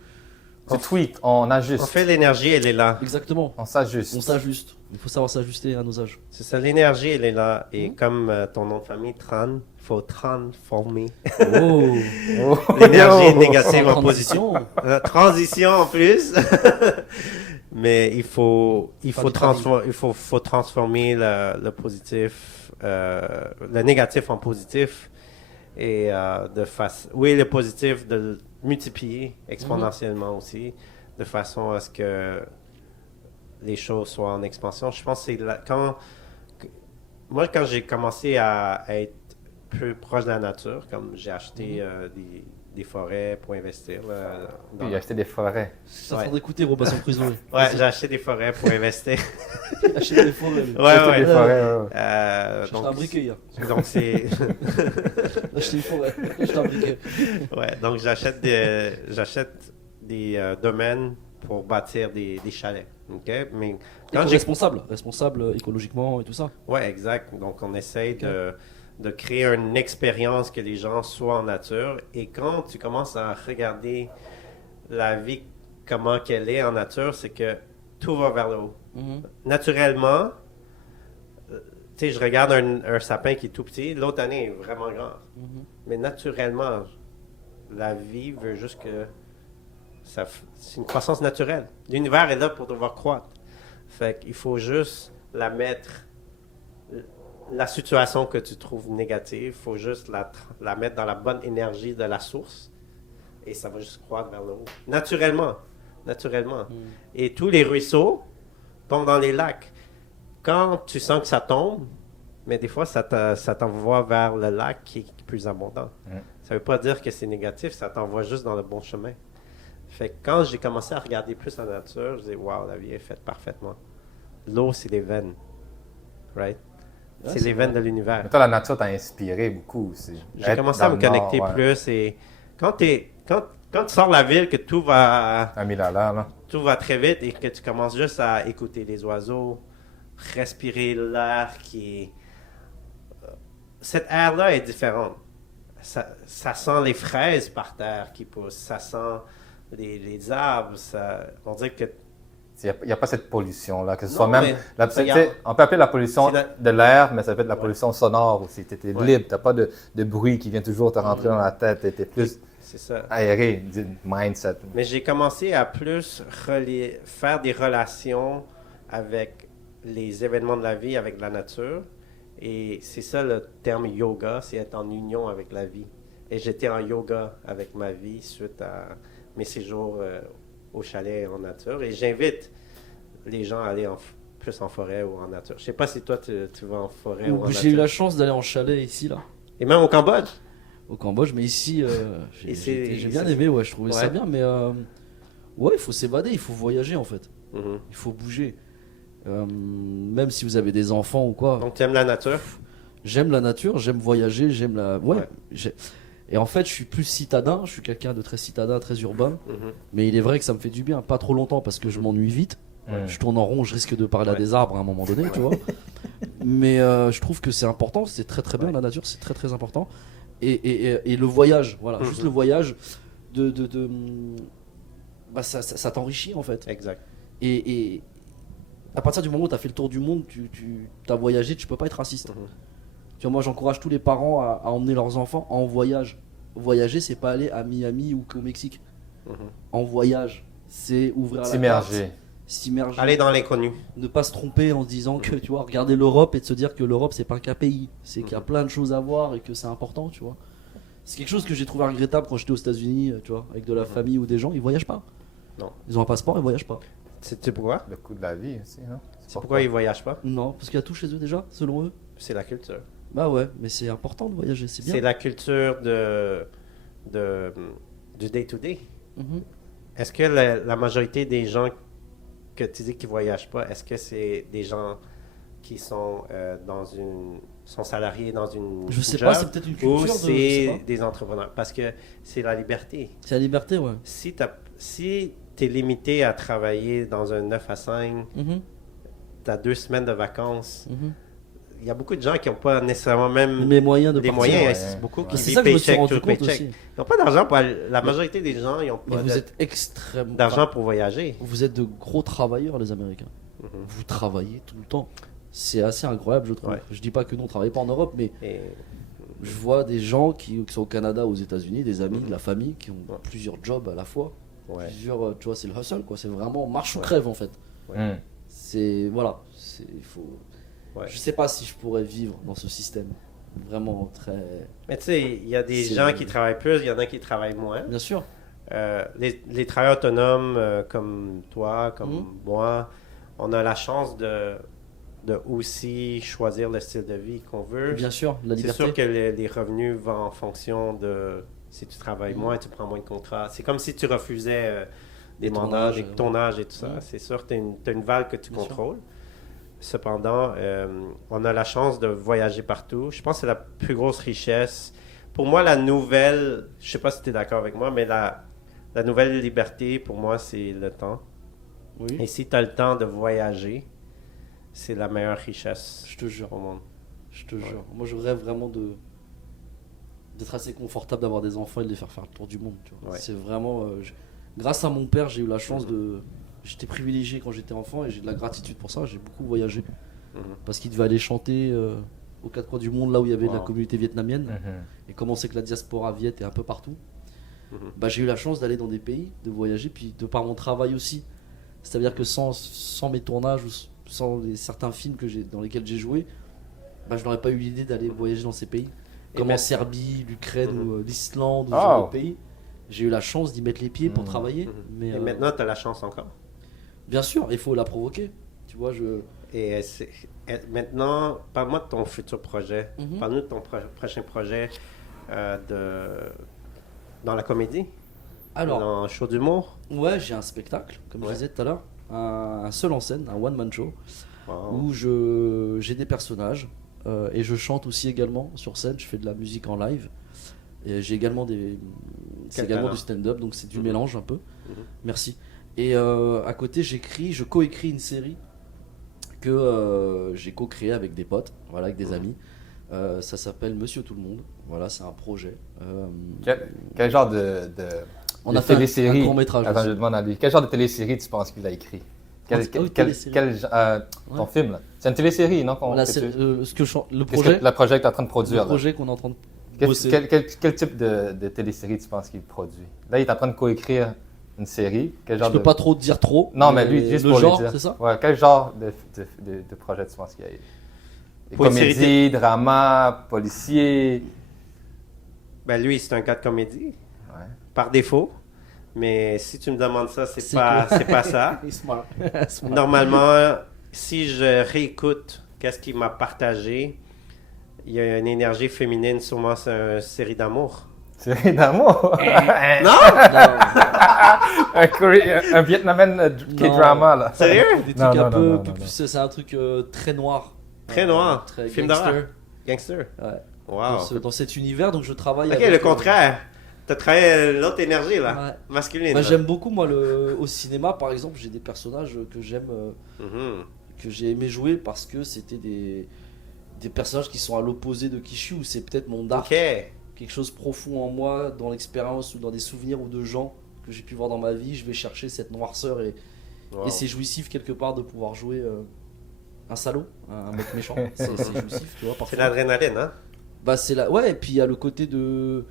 Tu tweaks, on ajuste, En fait, l'énergie, elle est là. Exactement. on s'ajuste. On s'ajuste. Il faut savoir s'ajuster à nos âges. C'est ça, l'énergie, elle est là. Et comme ton nom de famille, Tran, il faut transformer. Oh, Oh. L'énergie Yo. négative en positive. transition. Transition en plus. Mais il faut transformer le positif, le négatif en positif. Et le positif, de le multiplier exponentiellement aussi, de façon à ce que les choses soient en expansion. Je pense que c'est quand j'ai commencé à être plus proche de la nature, comme j'ai acheté des forêts pour investir. Là, Puis acheter des forêts. Je suis en train d'écouter Robinson Crusoe. Ouais, j'ai acheté des forêts pour investir. Acheter des forêts. lui. Acheter des forêts, ouais. J'ai acheté un briquet hier. Donc, c'est. J'ai acheté une forêt. J'ai acheté un briquet. Ouais, donc j'achète des domaines pour bâtir des chalets. OK? Mais quand j'ai. Responsable écologiquement et tout ça. Ouais, exact. Donc, on essaye de créer une expérience que les gens soient en nature. Et quand tu commences à regarder la vie, comment qu'elle est en nature, c'est que tout va vers le haut. Naturellement, tu sais, je regarde un sapin qui est tout petit, l'autre année est vraiment grand. Mais naturellement, la vie veut juste que c'est une croissance naturelle. L'univers est là pour devoir croître. Fait qu'il faut juste la mettre, la situation que tu trouves négative, il faut juste la mettre dans la bonne énergie de la source et ça va juste croître vers le haut. Naturellement. Et tous les ruisseaux tombent dans les lacs. Quand tu sens que ça tombe, mais des fois, ça t'envoie vers le lac qui est plus abondant. Ça ne veut pas dire que c'est négatif, ça t'envoie juste dans le bon chemin. Fait que quand j'ai commencé à regarder plus la nature, je disais, waouh, la vie est faite parfaitement. L'eau, c'est les veines. Right? Ouais, c'est les veines de l'univers. Mais toi, la nature t'a inspiré beaucoup aussi. J'ai commencé à me connecter plus et quand tu sors de la ville, que tout va À 1000 à l'heure, là. tout va très vite et que tu commences juste à écouter les oiseaux, respirer l'air qui est... Cette air-là est différente. Ça sent les fraises par terre qui poussent, ça sent les arbres, on dirait que... Il n'y a pas cette pollution-là, que ce Non, soit même... mais regarde, on peut appeler la pollution c'est de l'air, mais ça peut être la Ouais. pollution sonore aussi. Tu es Ouais. libre, tu n'as pas de bruit qui vient toujours te rentrer dans la tête. Tu es plus c'est ça. aéré, du mindset. Mais j'ai commencé à plus faire des relations avec les événements de la vie, avec la nature. Et c'est ça le terme yoga, c'est être en union avec la vie. Et j'étais en yoga avec ma vie suite à mes séjours au chalet en nature. Et j'invite les gens à aller plus en forêt ou en nature. Je sais pas si toi, tu vas en forêt ou en nature. J'ai eu la chance d'aller en chalet ici, là, Et même au Cambodge. au Cambodge, mais ici, Et c'est- j'ai bien c'est- aimé, ouais, je trouvais ça Ouais. bien, mais ouais, il faut s'évader, il faut voyager en fait, Mhm. il faut bouger. Même si vous avez des enfants ou quoi, Donc, tu aimes la nature? j'aime la nature, j'aime voyager, j'aime la. Ouais. Ouais. Et en fait, je suis plus citadin, je suis quelqu'un de très citadin, très urbain, Mhm. mais il est vrai que ça me fait du bien, pas trop longtemps parce que je m'ennuie vite. Je tourne en rond, je risque de parler à Ouais. des arbres à un moment donné, tu vois. Mais je trouve que c'est important, c'est très très bien la nature, c'est très très important. Et le voyage, voilà, juste le voyage, bah, ça t'enrichit en fait. Exact. Et à partir du moment où tu as fait le tour du monde, tu as voyagé, tu peux pas être raciste. Mhm. Tu vois, moi j'encourage tous les parents à emmener leurs enfants en voyage. Voyager, c'est pas aller à Miami ou qu'au Mexique. Mhm. En voyage, c'est ouvrir la S'immerger. carte, s'immerger. Aller dans l'inconnu. Ne pas se tromper en se disant que, tu vois, regarder l'Europe et de se dire que l'Europe c'est pas qu'un pays, c'est qu'il y a plein de choses à voir et que c'est important, tu vois. C'est quelque chose que j'ai trouvé regrettable quand j'étais aux États-Unis, tu vois, avec de la famille ou des gens, ils voyagent pas. Non. Ils ont un passeport, ils voyagent pas. C'est pourquoi? Le coût de la vie aussi. Hein? C'est pourquoi ils voyagent pas? Non, parce qu'il y a tout chez eux déjà, selon eux. C'est la culture. Bah ouais, mais c'est important de voyager, c'est bien. C'est la culture du day-to-day. Mhm. Est-ce que la majorité des gens que tu dis qui ne voyagent pas, est-ce que c'est des gens qui sont sont salariés dans une Je sais job, pas, c'est peut-être une culture ou de- je sais c'est pas. des entrepreneurs? Parce que c'est la liberté. C'est la liberté, ouais. Si tu es limité à travailler dans un 9 à 5, Mhm, tu as 2 semaines de vacances, mhm. il y a beaucoup de gens qui n'ont pas nécessairement même Les moyens de les partir. moyens. ouais. C'est beaucoup Ouais. qui C'est vivent ça que je me suis paycheck rendu to compte paycheck. aussi. Ils n'ont pas d'argent pour la majorité des gens, ils n'ont Mais pas vous êtes extrêmement. d'argent pour voyager. Vous êtes de gros travailleurs, les Américains. Mhm. Vous travaillez tout le temps. C'est assez incroyable, je trouve. Ouais. Je dis pas que nous on travaille pas en Europe, mais Et je vois des gens qui sont au Canada, aux États-Unis, des amis, de la famille, qui ont Ouais. plusieurs jobs à la fois. ouais. Plusieurs, tu vois, c'est le hustle, quoi. C'est vraiment marche ou Ouais. crève en fait. Hmm. C'est voilà, il faut. Ouais. Je sais pas si je pourrais vivre dans ce système. Vraiment très. Mais tu sais, il y a des C'est- gens qui travaillent plus, il y en a qui travaillent moins. Bien sûr. Les travailleurs autonomes comme toi, comme Mhm. moi, on a la chance de aussi choisir le style de vie qu'on veut. Bien sûr, la C'est liberté. sûr que les revenus vont en fonction Si tu travailles moins, tu prends moins de contrats. C'est comme si tu refusais des mandats, tournages, des tournages et tout ça. C'est sûr, tu as une valve que tu Bien sûr. contrôles. Cependant, on a la chance de voyager partout. Je pense que c'est la plus grosse richesse. Pour moi, la nouvelle, je sais pas si tu es d'accord avec moi, mais la nouvelle liberté, pour moi, c'est le temps. Oui. Et si tu as le temps de voyager, c'est la meilleure richesse Je te jure. au monde. Je te jure. Moi, je rêve vraiment d'être assez confortable d'avoir des enfants et de les faire le tour du monde. Tu vois. Ouais. C'est vraiment. Grâce à mon père, j'ai eu la chance de. J'étais privilégié quand j'étais enfant et j'ai de la gratitude pour ça. J'ai beaucoup voyagé. Parce qu'il devait aller chanter aux quatre coins du monde, là où il y avait de la Wow. communauté vietnamienne. Mhm. Et comme on sait que la diaspora viet est un peu partout, bah, j'ai eu la chance d'aller dans des pays, de voyager, puis de par mon travail aussi. C'est-à-dire que sans mes tournages ou sans certains films dans lesquels j'ai joué, bah, je n'aurais pas eu l'idée d'aller voyager dans ces pays. Comme en maintenant- Serbie, l'Ukraine ou l'Islande ou ce Oh. genre de pays. J'ai eu la chance d'y mettre les pieds pour travailler. Mais Et maintenant, tu as la chance encore. bien sûr, il faut la provoquer. Tu vois, Et maintenant, parle-moi de ton futur projet. Mhm. Parle-nous de ton prochain projet dans la comédie, Alors, dans le show d'humour. ouais, j'ai un spectacle, comme je Ouais. disais tout à l'heure, un seul en scène, un one-man show, Wow. où j'ai des personnages et je chante aussi également sur scène. Je fais de la musique en live. Et j'ai également c'est également talent. du stand-up, donc c'est du Mhm. mélange un peu. Mhm. Merci. Et à côté, je coécris une série que j'ai co-créée avec des potes, voilà, avec des amis. Ça s'appelle Monsieur Tout le Monde. Voilà, c'est un projet. Quel genre de On de a fait un télésérie. court-métrage Attends, aussi. je demande à lui. Quel genre de télésérie tu penses qu'il a écrit? télésérie. Ton Ouais. film, là. C'est une télésérie, non? Voilà, que c'est tu- le Qu'est-ce projet, que le projet que tu es en train de le produire? là? projet qu'on est en train de Quel, bosser. quel type de télésérie tu penses qu'il produit? Là, il est en train de coécrire une série. Quel Je genre peux de... pas trop te dire trop. Non, mais lui, juste le pour genre, le dire. c'est ça? Ouais, quel genre de projet tu penses qu'il y a? Des Pour une série comédies, drama, policier. Ben lui, c'est un gars de comédie, Ouais. par défaut. Mais si tu me demandes ça, c'est C'est pas, quoi? c'est pas ça. Smart. Smart. Normalement, si je réécoute qu'est-ce qu'il m'a partagé, il y a une énergie féminine, sûrement c'est une série d'amour. Série d'amour. Non? un Vietnamien K-drama, là. Sérieux? Des trucs Non, un non, peu non, non, plus, non. c'est un truc très noir. Très noir. Très Film gangster. d'horreur. Gangster. Ouais. Wow. Dans cet univers, donc je travaille Ok, avec, le contraire. T'as travaillé l'autre énergie, là. Ouais. Masculine. Bah, là. j'aime beaucoup, moi, au cinéma, par exemple, j'ai des personnages que j'aime, Mhm. que j'ai aimé jouer parce que c'était des personnages qui sont à l'opposé de qui je suis, ou c'est peut-être mon dark, Ok. quelque chose de profond en moi, dans l'expérience ou dans des souvenirs ou de gens que j'ai pu voir dans ma vie. Je vais chercher cette noirceur et Wow. c'est jouissif quelque part de pouvoir jouer un salaud, un mec méchant. C'est jouissif, tu vois. C'est Parfois. l'adrénaline, hein? Bah c'est là, ouais. Et puis il y a le côté de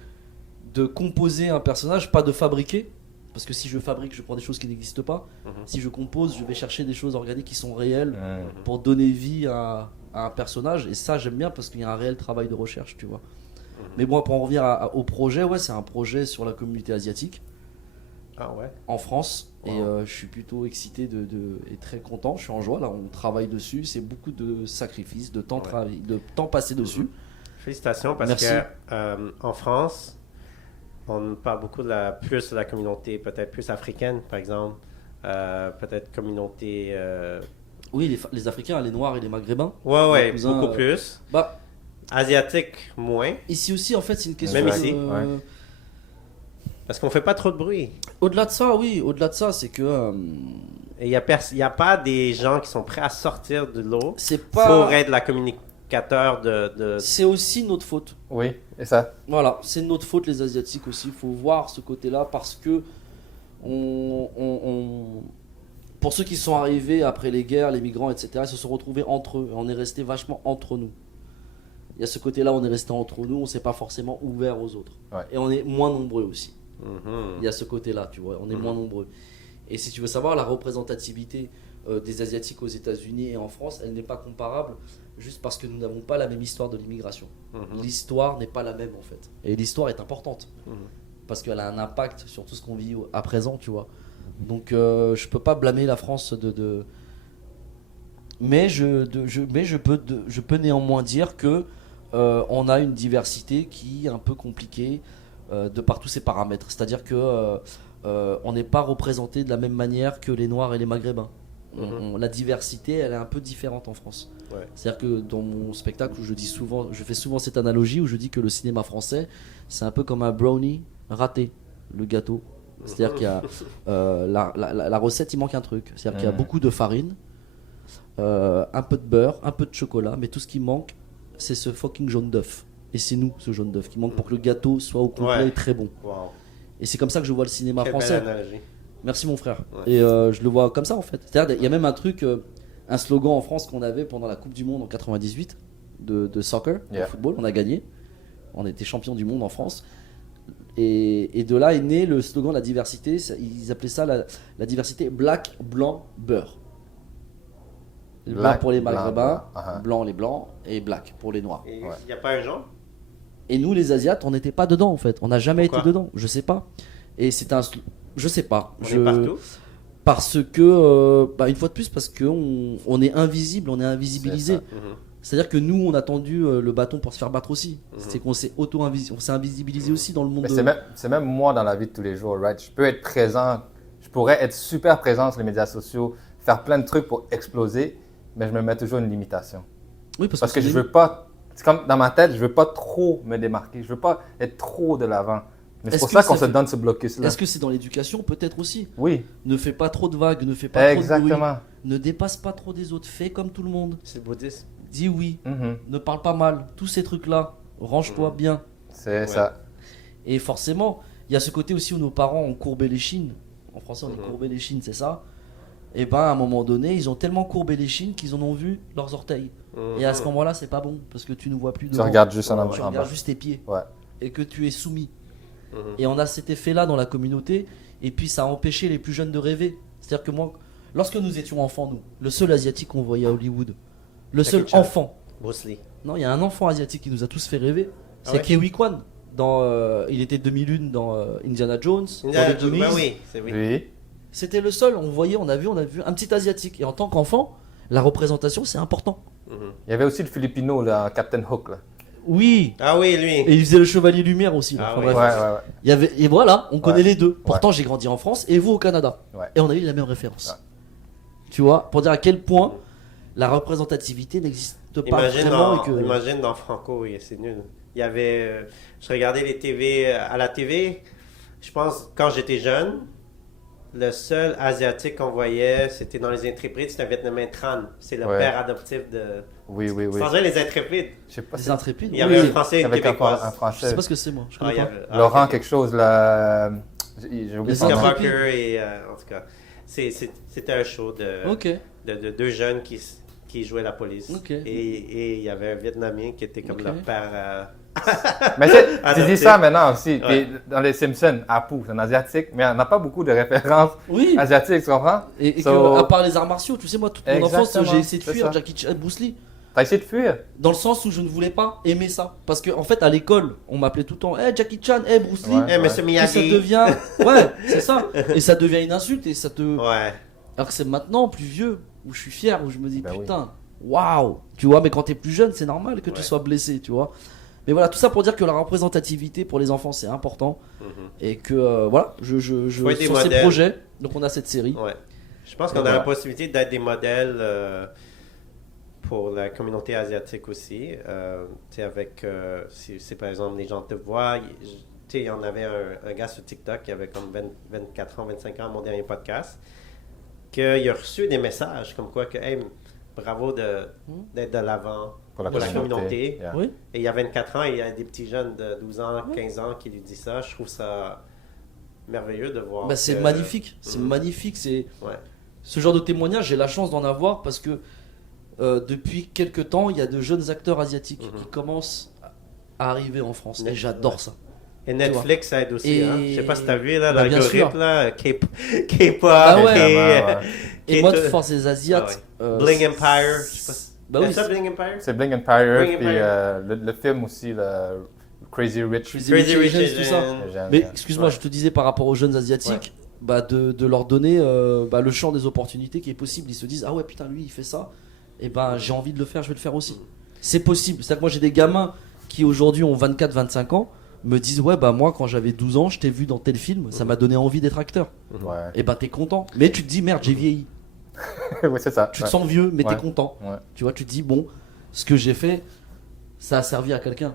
composer un personnage, pas de fabriquer. Parce que si je fabrique, je prends des choses qui n'existent pas. Mhm. Si je compose, je vais chercher des choses organiques qui sont réelles Mm. pour donner vie à un personnage. Et ça, j'aime bien parce qu'il y a un réel travail de recherche, tu vois. Mais bon, pour en revenir au projet, ouais, c'est un projet sur la communauté asiatique Ah ouais. en France. Wow. Et je suis plutôt excité et très content. Je suis en joie, là, on travaille dessus. C'est beaucoup de sacrifices, de temps, Ouais. de temps passé dessus. Félicitations parce Merci. que en France, on parle beaucoup plus de la communauté, peut-être plus africaine, par exemple. Peut-être communauté. Oui, les Africains, les Noirs et les Maghrébins. Ouais, Mes cousins, beaucoup plus. Bah, Asiatique, moins. ici aussi, en fait, c'est une question. Même de- ici, ouais. Parce qu'on fait pas trop de bruit. Au-delà de ça, oui, au-delà de ça, c'est que Et il y a pas des gens qui sont prêts à sortir de l'eau c'est pour pas. être la communicateur de... C'est aussi notre faute. Oui, et ça? Voilà, c'est notre faute, les Asiatiques aussi. Il faut voir ce côté-là parce que pour ceux qui sont arrivés après les guerres, les migrants, etc., ils se sont retrouvés entre eux. On est resté vachement entre nous. Il y a ce côté-là, on est resté entre nous, on s'est pas forcément ouvert aux autres. Ouais. Et on est moins nombreux aussi. Mhm. Il y a ce côté-là, tu vois, on est moins nombreux. Et si tu veux savoir, la représentativité des Asiatiques aux États-Unis et en France, elle n'est pas comparable juste parce que nous n'avons pas la même histoire de l'immigration. Mhm. L'histoire n'est pas la même en fait. Et l'histoire est importante Mhm. parce qu'elle a un impact sur tout ce qu'on vit à présent, tu vois. Donc je peux pas blâmer la France mais je peux néanmoins dire que on a une diversité qui est un peu compliquée. de par tous ces paramètres. C'est-à-dire que on n'est pas représenté de la même manière que les Noirs et les Maghrébins. La diversité, elle est un peu différente en France. Ouais. C'est-à-dire que dans mon spectacle, où je fais souvent cette analogie où je dis que le cinéma français, c'est un peu comme un brownie raté, le gâteau. C'est-à-dire qu'il y a la recette, il manque un truc. C'est-à-dire qu'il y a beaucoup de farine, un peu de beurre, un peu de chocolat, mais tout ce qui manque, c'est ce fucking jaune d'œuf. Et c'est nous, ce jaune d'œuf, qui manque pour que le gâteau soit au complet et très bon. Wow. Et c'est comme ça que je vois le cinéma Quelle français. belle analogie. Merci mon frère. Ouais. Et je le vois comme ça en fait. C'est-à-dire, il y a même un truc, un slogan en France qu'on avait pendant la Coupe du Monde en 98 de soccer, de football. On a gagné. On était champion du monde en France. Et de là est né le slogan la diversité. Ils appelaient ça la diversité black, blanc, beurre. Blanc Black, pour les blanc, Maghrébins, blanc. blanc les blancs et black pour les noirs. Et il n'y a pas un genre? Et nous les Asiates, on n'était pas dedans en fait. On n'a jamais Pourquoi? été dedans. Je sais pas. Et c'est je sais pas. On est partout? Parce que, une fois de plus, parce qu'on est invisible, on est invisibilisé. C'est ça. C'est-à-dire que nous, on a tendu le bâton pour se faire battre aussi. C'est qu'on s'est on s'est invisibilisé aussi dans le monde. Mais c'est même moi dans la vie de tous les jours, right? Je peux être présent, je pourrais être super présent sur les médias sociaux, faire plein de trucs pour exploser, mais je me mets toujours une limitation. Oui, Parce que je veux pas, c'est comme dans ma tête, je veux pas trop me démarquer, je veux pas être trop de l'avant. Mais c'est Est-ce pour que ça qu'on ça se fait- donne ce blocus-là. Est-ce que c'est dans l'éducation? Peut-être aussi. Oui, Ne fais pas trop de vagues, ne fais pas trop de bruit. exactement. Ne dépasse pas trop des autres. Fais comme tout le monde. C'est bouddhiste. Dis oui. Mhm. Ne parle pas mal. Tous ces trucs-là. Range-toi bien. C'est Ouais. ça. Et forcément, il y a ce côté aussi où nos parents ont courbé les chines. En français, on dit courbé les chines, c'est ça. Et ben, à un moment donné, ils ont tellement courbé les chines qu'ils en ont vu leurs orteils. Et à ce moment-là, c'est pas bon parce que tu ne vois plus Tu devant. regardes juste en Tu bas. regardes juste tes pieds. Ouais. Et que tu es soumis. Et on a cet effet-là dans la communauté. Et puis, ça a empêché les plus jeunes de rêver. C'est-à-dire que moi, lorsque nous étions enfants, nous, le seul asiatique qu'on voyait à Hollywood, le seul Jackie Chan. enfant. Bruce Lee. Non, il y a un enfant asiatique qui nous a tous fait rêver. Ah C'est ouais? Ke Huy Quan. Il était 2001 dans Indiana Jones. dans Ben les Goonies. oui, c'est oui. Oui. C'était le seul. On a vu un petit asiatique. Et en tant qu'enfant, la représentation, c'est important. Il y avait aussi le Filipino, là, Captain Hook. Là. Oui. Ah oui, lui. Et il faisait le Chevalier Lumière aussi. là. Ah Enfin, oui. bref. Ouais. Il y avait, et voilà, on connaît Ouais. les deux. Pourtant, j'ai grandi en France et vous au Canada. Ouais. Et on a eu la même référence. Ouais. Tu vois, pour dire à quel point la représentativité n'existe pas vraiment. Imagine dans Franco, oui, c'est nul. Il y avait. Je regardais les TV à la TV. Je pense, quand j'étais jeune, le seul asiatique qu'on voyait, c'était dans Les Intrépides, c'était un Vietnamien Tran. C'est le Ouais. père adoptif de. Oui. Je pensais Les Intrépides. Je sais pas Les si intrépides. Il y avait oui. un Français et une avec Québécoise. un Je français. sais pas ce que c'est moi. Je Ah, connais il y pas. avait- ah, Laurent ok. quelque chose, là. J'ai oublié Les son nom. Intrépides. Walker et. En tout cas, c'était un show de. Ok. de deux jeunes qui jouaient la police. Ok. Et il y avait un Vietnamien qui était comme Ok. leur père. Mais tu Adopté. dis ça maintenant aussi. Ouais. Et dans les Simpsons, Apu, c'est un asiatique, mais on n'a pas beaucoup de références Oui. asiatiques, tu comprends? Et So- que, à part les arts martiaux, tu sais, moi, toute mon enfance, Exactement, j'ai essayé de c'est fuir ça. Jackie Chan, Bruce Lee. T'as essayé de fuir? Dans le sens où je ne voulais pas aimer ça. Parce que, en fait, à l'école, on m'appelait tout le temps, hey, Jackie Chan, hey, Bruce Lee. Ouais. Eh, Monsieur Et ça Miyagi. devient. Ouais, c'est ça. Et ça devient une insulte et ça te. Ouais. Alors que c'est maintenant, plus vieux, où je suis fier, où je me dis, Ben oui. putain, waouh. Tu vois, mais quand t'es plus jeune, c'est normal que tu Ouais. sois blessé, tu vois. Mais voilà, tout ça pour dire que la représentativité pour les enfants, c'est important. Et que, voilà, je Faut être des sur ces modèles. projets, donc on a cette série. Ouais. Je pense qu'on a Voilà. la possibilité d'être des modèles pour la communauté asiatique aussi. Tu sais, avec, si par exemple les gens te voient, tu sais, il y en avait un gars sur TikTok qui avait comme 24 ans, 25 ans, mon dernier podcast, qu'il a reçu des messages comme quoi que, hey, bravo d'être de l'avant Pour la pour la communauté. communauté. Yeah. Oui. Et il y a 24 ans, il y a des petits jeunes de 12 ans, 15 ans qui lui disent ça. Je trouve ça merveilleux de voir. Bah, c'est que- magnifique, c'est magnifique. C'est Ouais. ce genre de témoignage, j'ai la chance d'en avoir parce que depuis quelques temps, il y a de jeunes acteurs asiatiques qui commencent à arriver en France. Et j'adore Ouais. ça. Et Netflix aide aussi. Et- Hein? Je sais pas si tu as vu là, Bah, bien l'algorithme, sûr. là, K-pop, Ah ouais. Ouais. Et moi, de force des Asiates. Bling Empire. Je sais pas si... Bah oui, T'aimes ça, c'est- Bling Empire? C'est Bling Empire, Bling puis Empire. le film aussi, le Crazy Rich. Crazy Crazy Rich Rich Asians, tout ça. Asians. Asian, Mais yeah. excuse-moi, Ouais. je te disais par rapport aux jeunes asiatiques, bah de leur donner le champ des opportunités qui est possible. Ils se disent, ah ouais, putain, lui, il fait ça. Et ben, j'ai envie de le faire, je vais le faire aussi. C'est possible. C'est-à-dire que moi, j'ai des gamins qui aujourd'hui ont 24-25 ans. me disent ouais bah moi quand j'avais 12 ans je t'ai vu dans tel film, ça m'a donné envie d'être acteur. Ouais. Et bah t'es content. Mais tu te dis merde j'ai vieilli. Oui, c'est ça. Tu te sens vieux mais Ouais. t'es content. Ouais. Tu vois, tu te dis bon, ce que j'ai fait, ça a servi à quelqu'un.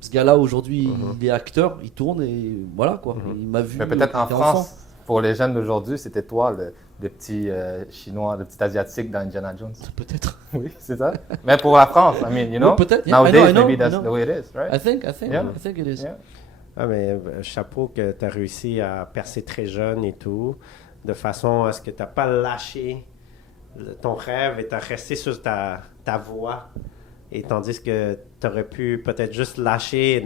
Ce gars-là aujourd'hui il est acteur, il tourne et voilà quoi. Il m'a vu. Mais peut-être en j'étais France, enfant. pour les jeunes d'aujourd'hui, c'était toi, le petit chinois, le petit asiatique dans Indiana Jones. Peut-être. Oui, c'est ça. Mais pour la France, I mean, you know, Oui, peut-être. Yeah, nowadays, I know, maybe that's I know. the way it is, right? I think Yeah. it is. Yeah. Ah, mais chapeau que tu as réussi à percer très jeune et tout, de façon à ce que tu n'as pas lâché ton rêve et tu as resté sur ta voie. Et tandis que tu aurais pu peut-être juste lâcher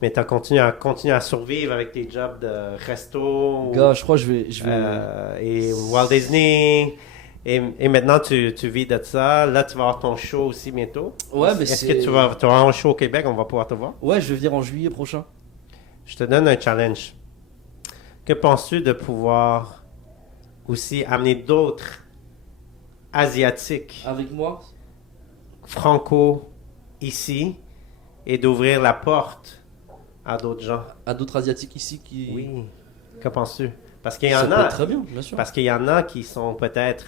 mais tu as continué à survivre avec tes jobs de resto Gars, je crois que je vais. et Walt Disney. Et maintenant, tu vis de ça. Là, tu vas avoir ton show aussi bientôt. Ouais, mais Est-ce que tu vas avoir un show au Québec? On va pouvoir te voir. Ouais, je vais venir en juillet prochain. Je te donne un challenge. Que penses-tu de pouvoir aussi amener d'autres Asiatiques, Avec moi. franco, ici, et d'ouvrir la porte à d'autres gens? À d'autres asiatiques ici qui. Oui. Que penses-tu? Parce qu'il y Ça en peut a. être très bien, bien sûr. Parce qu'il y en a qui sont peut-être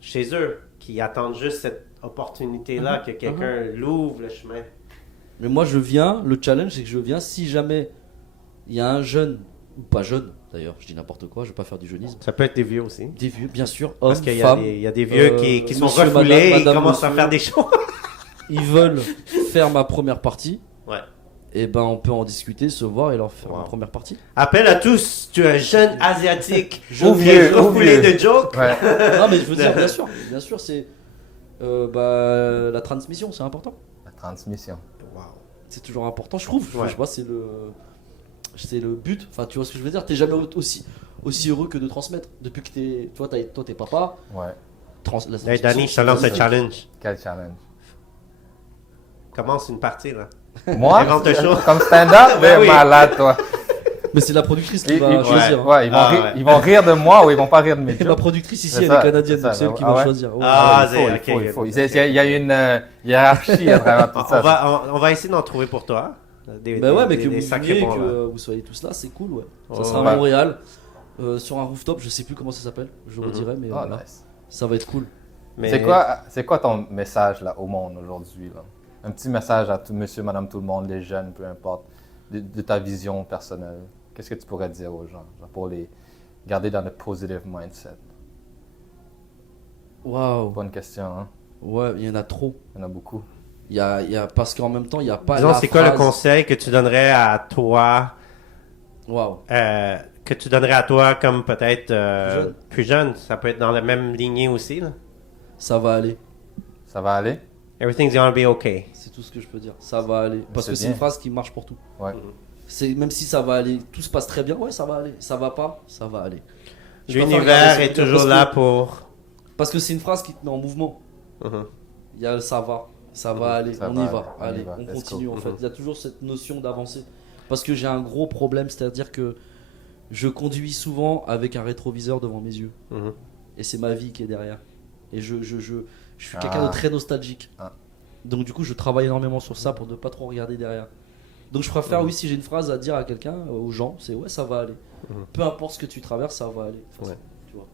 chez eux, qui attendent juste cette opportunité-là, que quelqu'un l'ouvre le chemin. Mais moi, je viens. Le challenge, c'est que je viens si jamais il y a un jeune ou pas jeune. D'ailleurs, je dis n'importe quoi. Je vais pas faire du jeunisme. Ça peut être des vieux aussi. Des vieux, bien sûr, hommes, Parce qu'il y, femmes. il y a des vieux qui sont monsieur, refoulés, madame, ils commencent à monsieur. faire des choses. Ils veulent faire ma première partie. Ouais. Et ben, on peut en discuter, se voir et leur faire Wow. ma première partie. Appel à tous, tu es un jeune asiatique, Ou qui vieux, est refoulé ou vieux. de jokes. Ouais. Non, mais je veux dire, bien sûr, c'est la transmission, c'est important. La transmission. Wow. C'est toujours important, je trouve. Ouais. Je vois, c'est le but. Enfin, tu vois ce que je veux dire. T'es jamais aussi heureux que de transmettre. Depuis que tu vois, toi, t'es papa. Ouais. Hey, Danny, je te lance un challenge. Quel challenge. Commence une partie, là. Moi, Invente un show. comme stand-up, Ben oui. malade, toi. Mais c'est la productrice qui Ils, va ils- choisir. hein. ouais, ils vont Ah, rire, ouais. ils vont rire de moi ou ils vont pas rire de mes Et ma jokes. productrice ici, C'est elle ça, est canadienne, c'est donc ça, c'est elle qui ah va ouais? choisir. Ouais. Ah, il faut, c'est- il faut, ok, il faut. ok. Il y a une hiérarchie à travers tout ça. On va essayer d'en trouver pour toi. Bah ouais, mais que des vous sacrés veniez, bons, là. que vous soyez tous là, c'est cool, ouais. Ça Oh, sera à ouais. Montréal, sur un rooftop, je sais plus comment ça s'appelle, je redirai, mais Oh, voilà. nice. Ça va être cool. Mais- C'est quoi ton message là, au monde aujourd'hui? Là? Un petit message à tout monsieur, madame, tout le monde, les jeunes, peu importe, de ta vision personnelle. Qu'est-ce que tu pourrais dire aux gens genre, pour les garder dans le positive mindset? Waouh. Bonne question, hein? Ouais, il y en a trop. Il y en a beaucoup. Il y a, parce qu'en même temps, il n'y a pas. Disons, la c'est quoi le phrase- conseil que tu donnerais à toi, Waouh. comme peut-être Jeune. plus jeune? Ça peut être dans la même lignée aussi, là. Ça va aller. Ça va aller? Everything's gonna be okay. C'est tout ce que je peux dire. Ça va aller. Parce C'est que c'est bien. une phrase qui marche pour tout. Ouais. Même si ça va aller, tout se passe très bien, ouais, ça va aller. Ça va pas, ça va aller. Je préfère L'univers garder est ça toujours parce là que- pour... Parce que c'est une phrase qui te met en mouvement. Mhm. Il y a le ça va aller, Ça on va y aller, va, on y allez, va, on let's continue go. en fait. Il y a toujours cette notion d'avancer. Parce que j'ai un gros problème, c'est-à-dire que je conduis souvent avec un rétroviseur devant mes yeux. Mhm. Et c'est ma vie qui est derrière. Et je suis quelqu'un de très nostalgique. Ah. Donc du coup, je travaille énormément sur ça pour ne pas trop regarder derrière. Donc je préfère, oui, si j'ai une phrase à dire à quelqu'un, aux gens, c'est ouais, ça va aller. Mhm. Peu importe ce que tu traverses, ça va aller. De toute façon, Ouais. tu vois.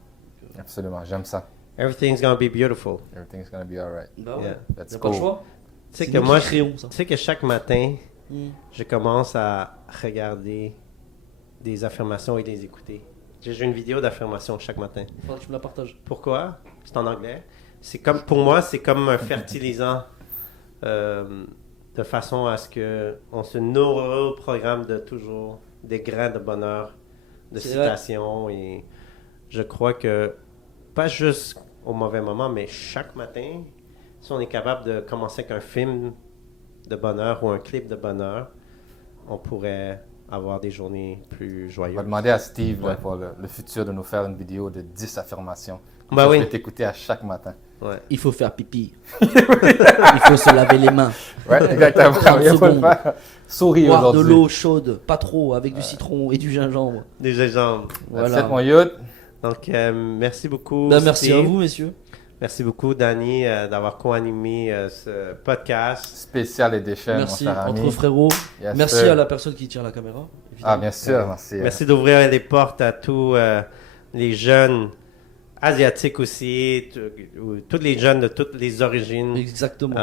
Absolument, j'aime ça. Everything's gonna be beautiful. Everything's gonna be alright. Bah ouais, Yeah. Let's y a pas go. le choix. Tu sais C'est que nous moi, qui créons ça. tu sais que chaque matin, Mm. je commence à regarder des affirmations et les écouter. J'ai une vidéo d'affirmation chaque matin. Faudra que tu me la partages. Pourquoi? C'est en anglais. C'est comme, pour moi, c'est comme un fertilisant de façon à ce que on se nourrit au programme de toujours des grains de bonheur, de C'est vrai. citations. Et je crois que, pas juste au mauvais moment, mais chaque matin, si on est capable de commencer avec un film de bonheur ou un clip de bonheur, on pourrait avoir des journées plus On va joyeuses. demander à Steve là, Ouais. pour le futur de nous faire une vidéo de 10 affirmations. Bah Ça, oui. Je vais t'écouter à chaque matin. Ouais. Il faut faire pipi. Il faut se laver les mains. Ouais, exactement. 30 Il faut le secondes. faire. Souris Boire de aujourd'hui. l'eau chaude, pas trop, avec du citron et du gingembre. Des exemples. That's Voilà. it, mon youth. Donc, merci beaucoup. Bah, merci Steve. à vous, messieurs. Merci beaucoup, Danny, d'avoir co-animé ce podcast. Spécial Edition, Merci, mon cher ami. entre frérots. Yes, Merci sir. à la personne qui tient la caméra. évidemment. Ah, bien sûr, merci. Merci d'ouvrir les portes à tous les jeunes asiatiques aussi, tous les jeunes de toutes les origines Exactement.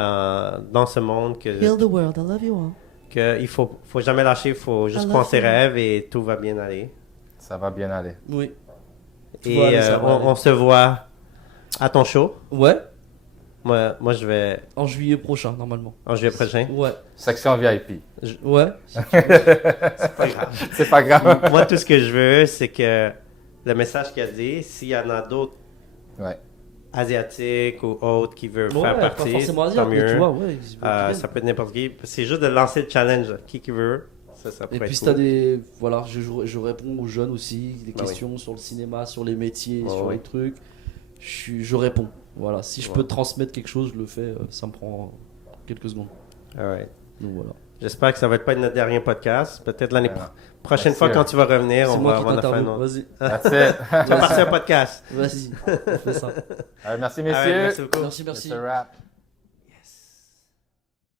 dans ce monde. Heal the world, I love you all. Il faut jamais lâcher, il faut juste croire en ses rêves et tout va bien aller. Ça va bien aller. Oui. Tout Et va aller, ça va aller. on se voit à ton show. Ouais, Moi, je vais en juillet prochain, normalement. en juillet prochain. Ouais. Section VIP. Ouais. C'est pas grave. Moi, tout ce que je veux, c'est que le message qu'il a dit, s'il y en a d'autres Ouais. asiatiques ou autres qui veulent Ouais, faire pas partie, forcément tant asiatique, mais mieux. tu vois, ouais. ils viennent. Ça peut être n'importe qui. C'est juste de lancer le challenge. Qui veut, ça Et pourrait puis être si t'as cool. des... Voilà, je réponds aux jeunes aussi, des Bah oui. questions sur le cinéma, sur les métiers, Ouais, sur ouais. les trucs. Je réponds. Voilà, si je peux transmettre quelque chose, je le fais. Ça me prend quelques secondes. Alright. Donc voilà. J'espère que ça va être pas notre dernier podcast. Peut-être l'année Voilà. prochaine Merci, fois, quand tu vas revenir, C'est on moi va qui en faire un t'interviewe. autre. Vas-y, That's it. Tu vas partir un podcast. vas-y, on fait ça. Merci, Alright, messieurs. merci beaucoup. Merci, merci. It's a wrap.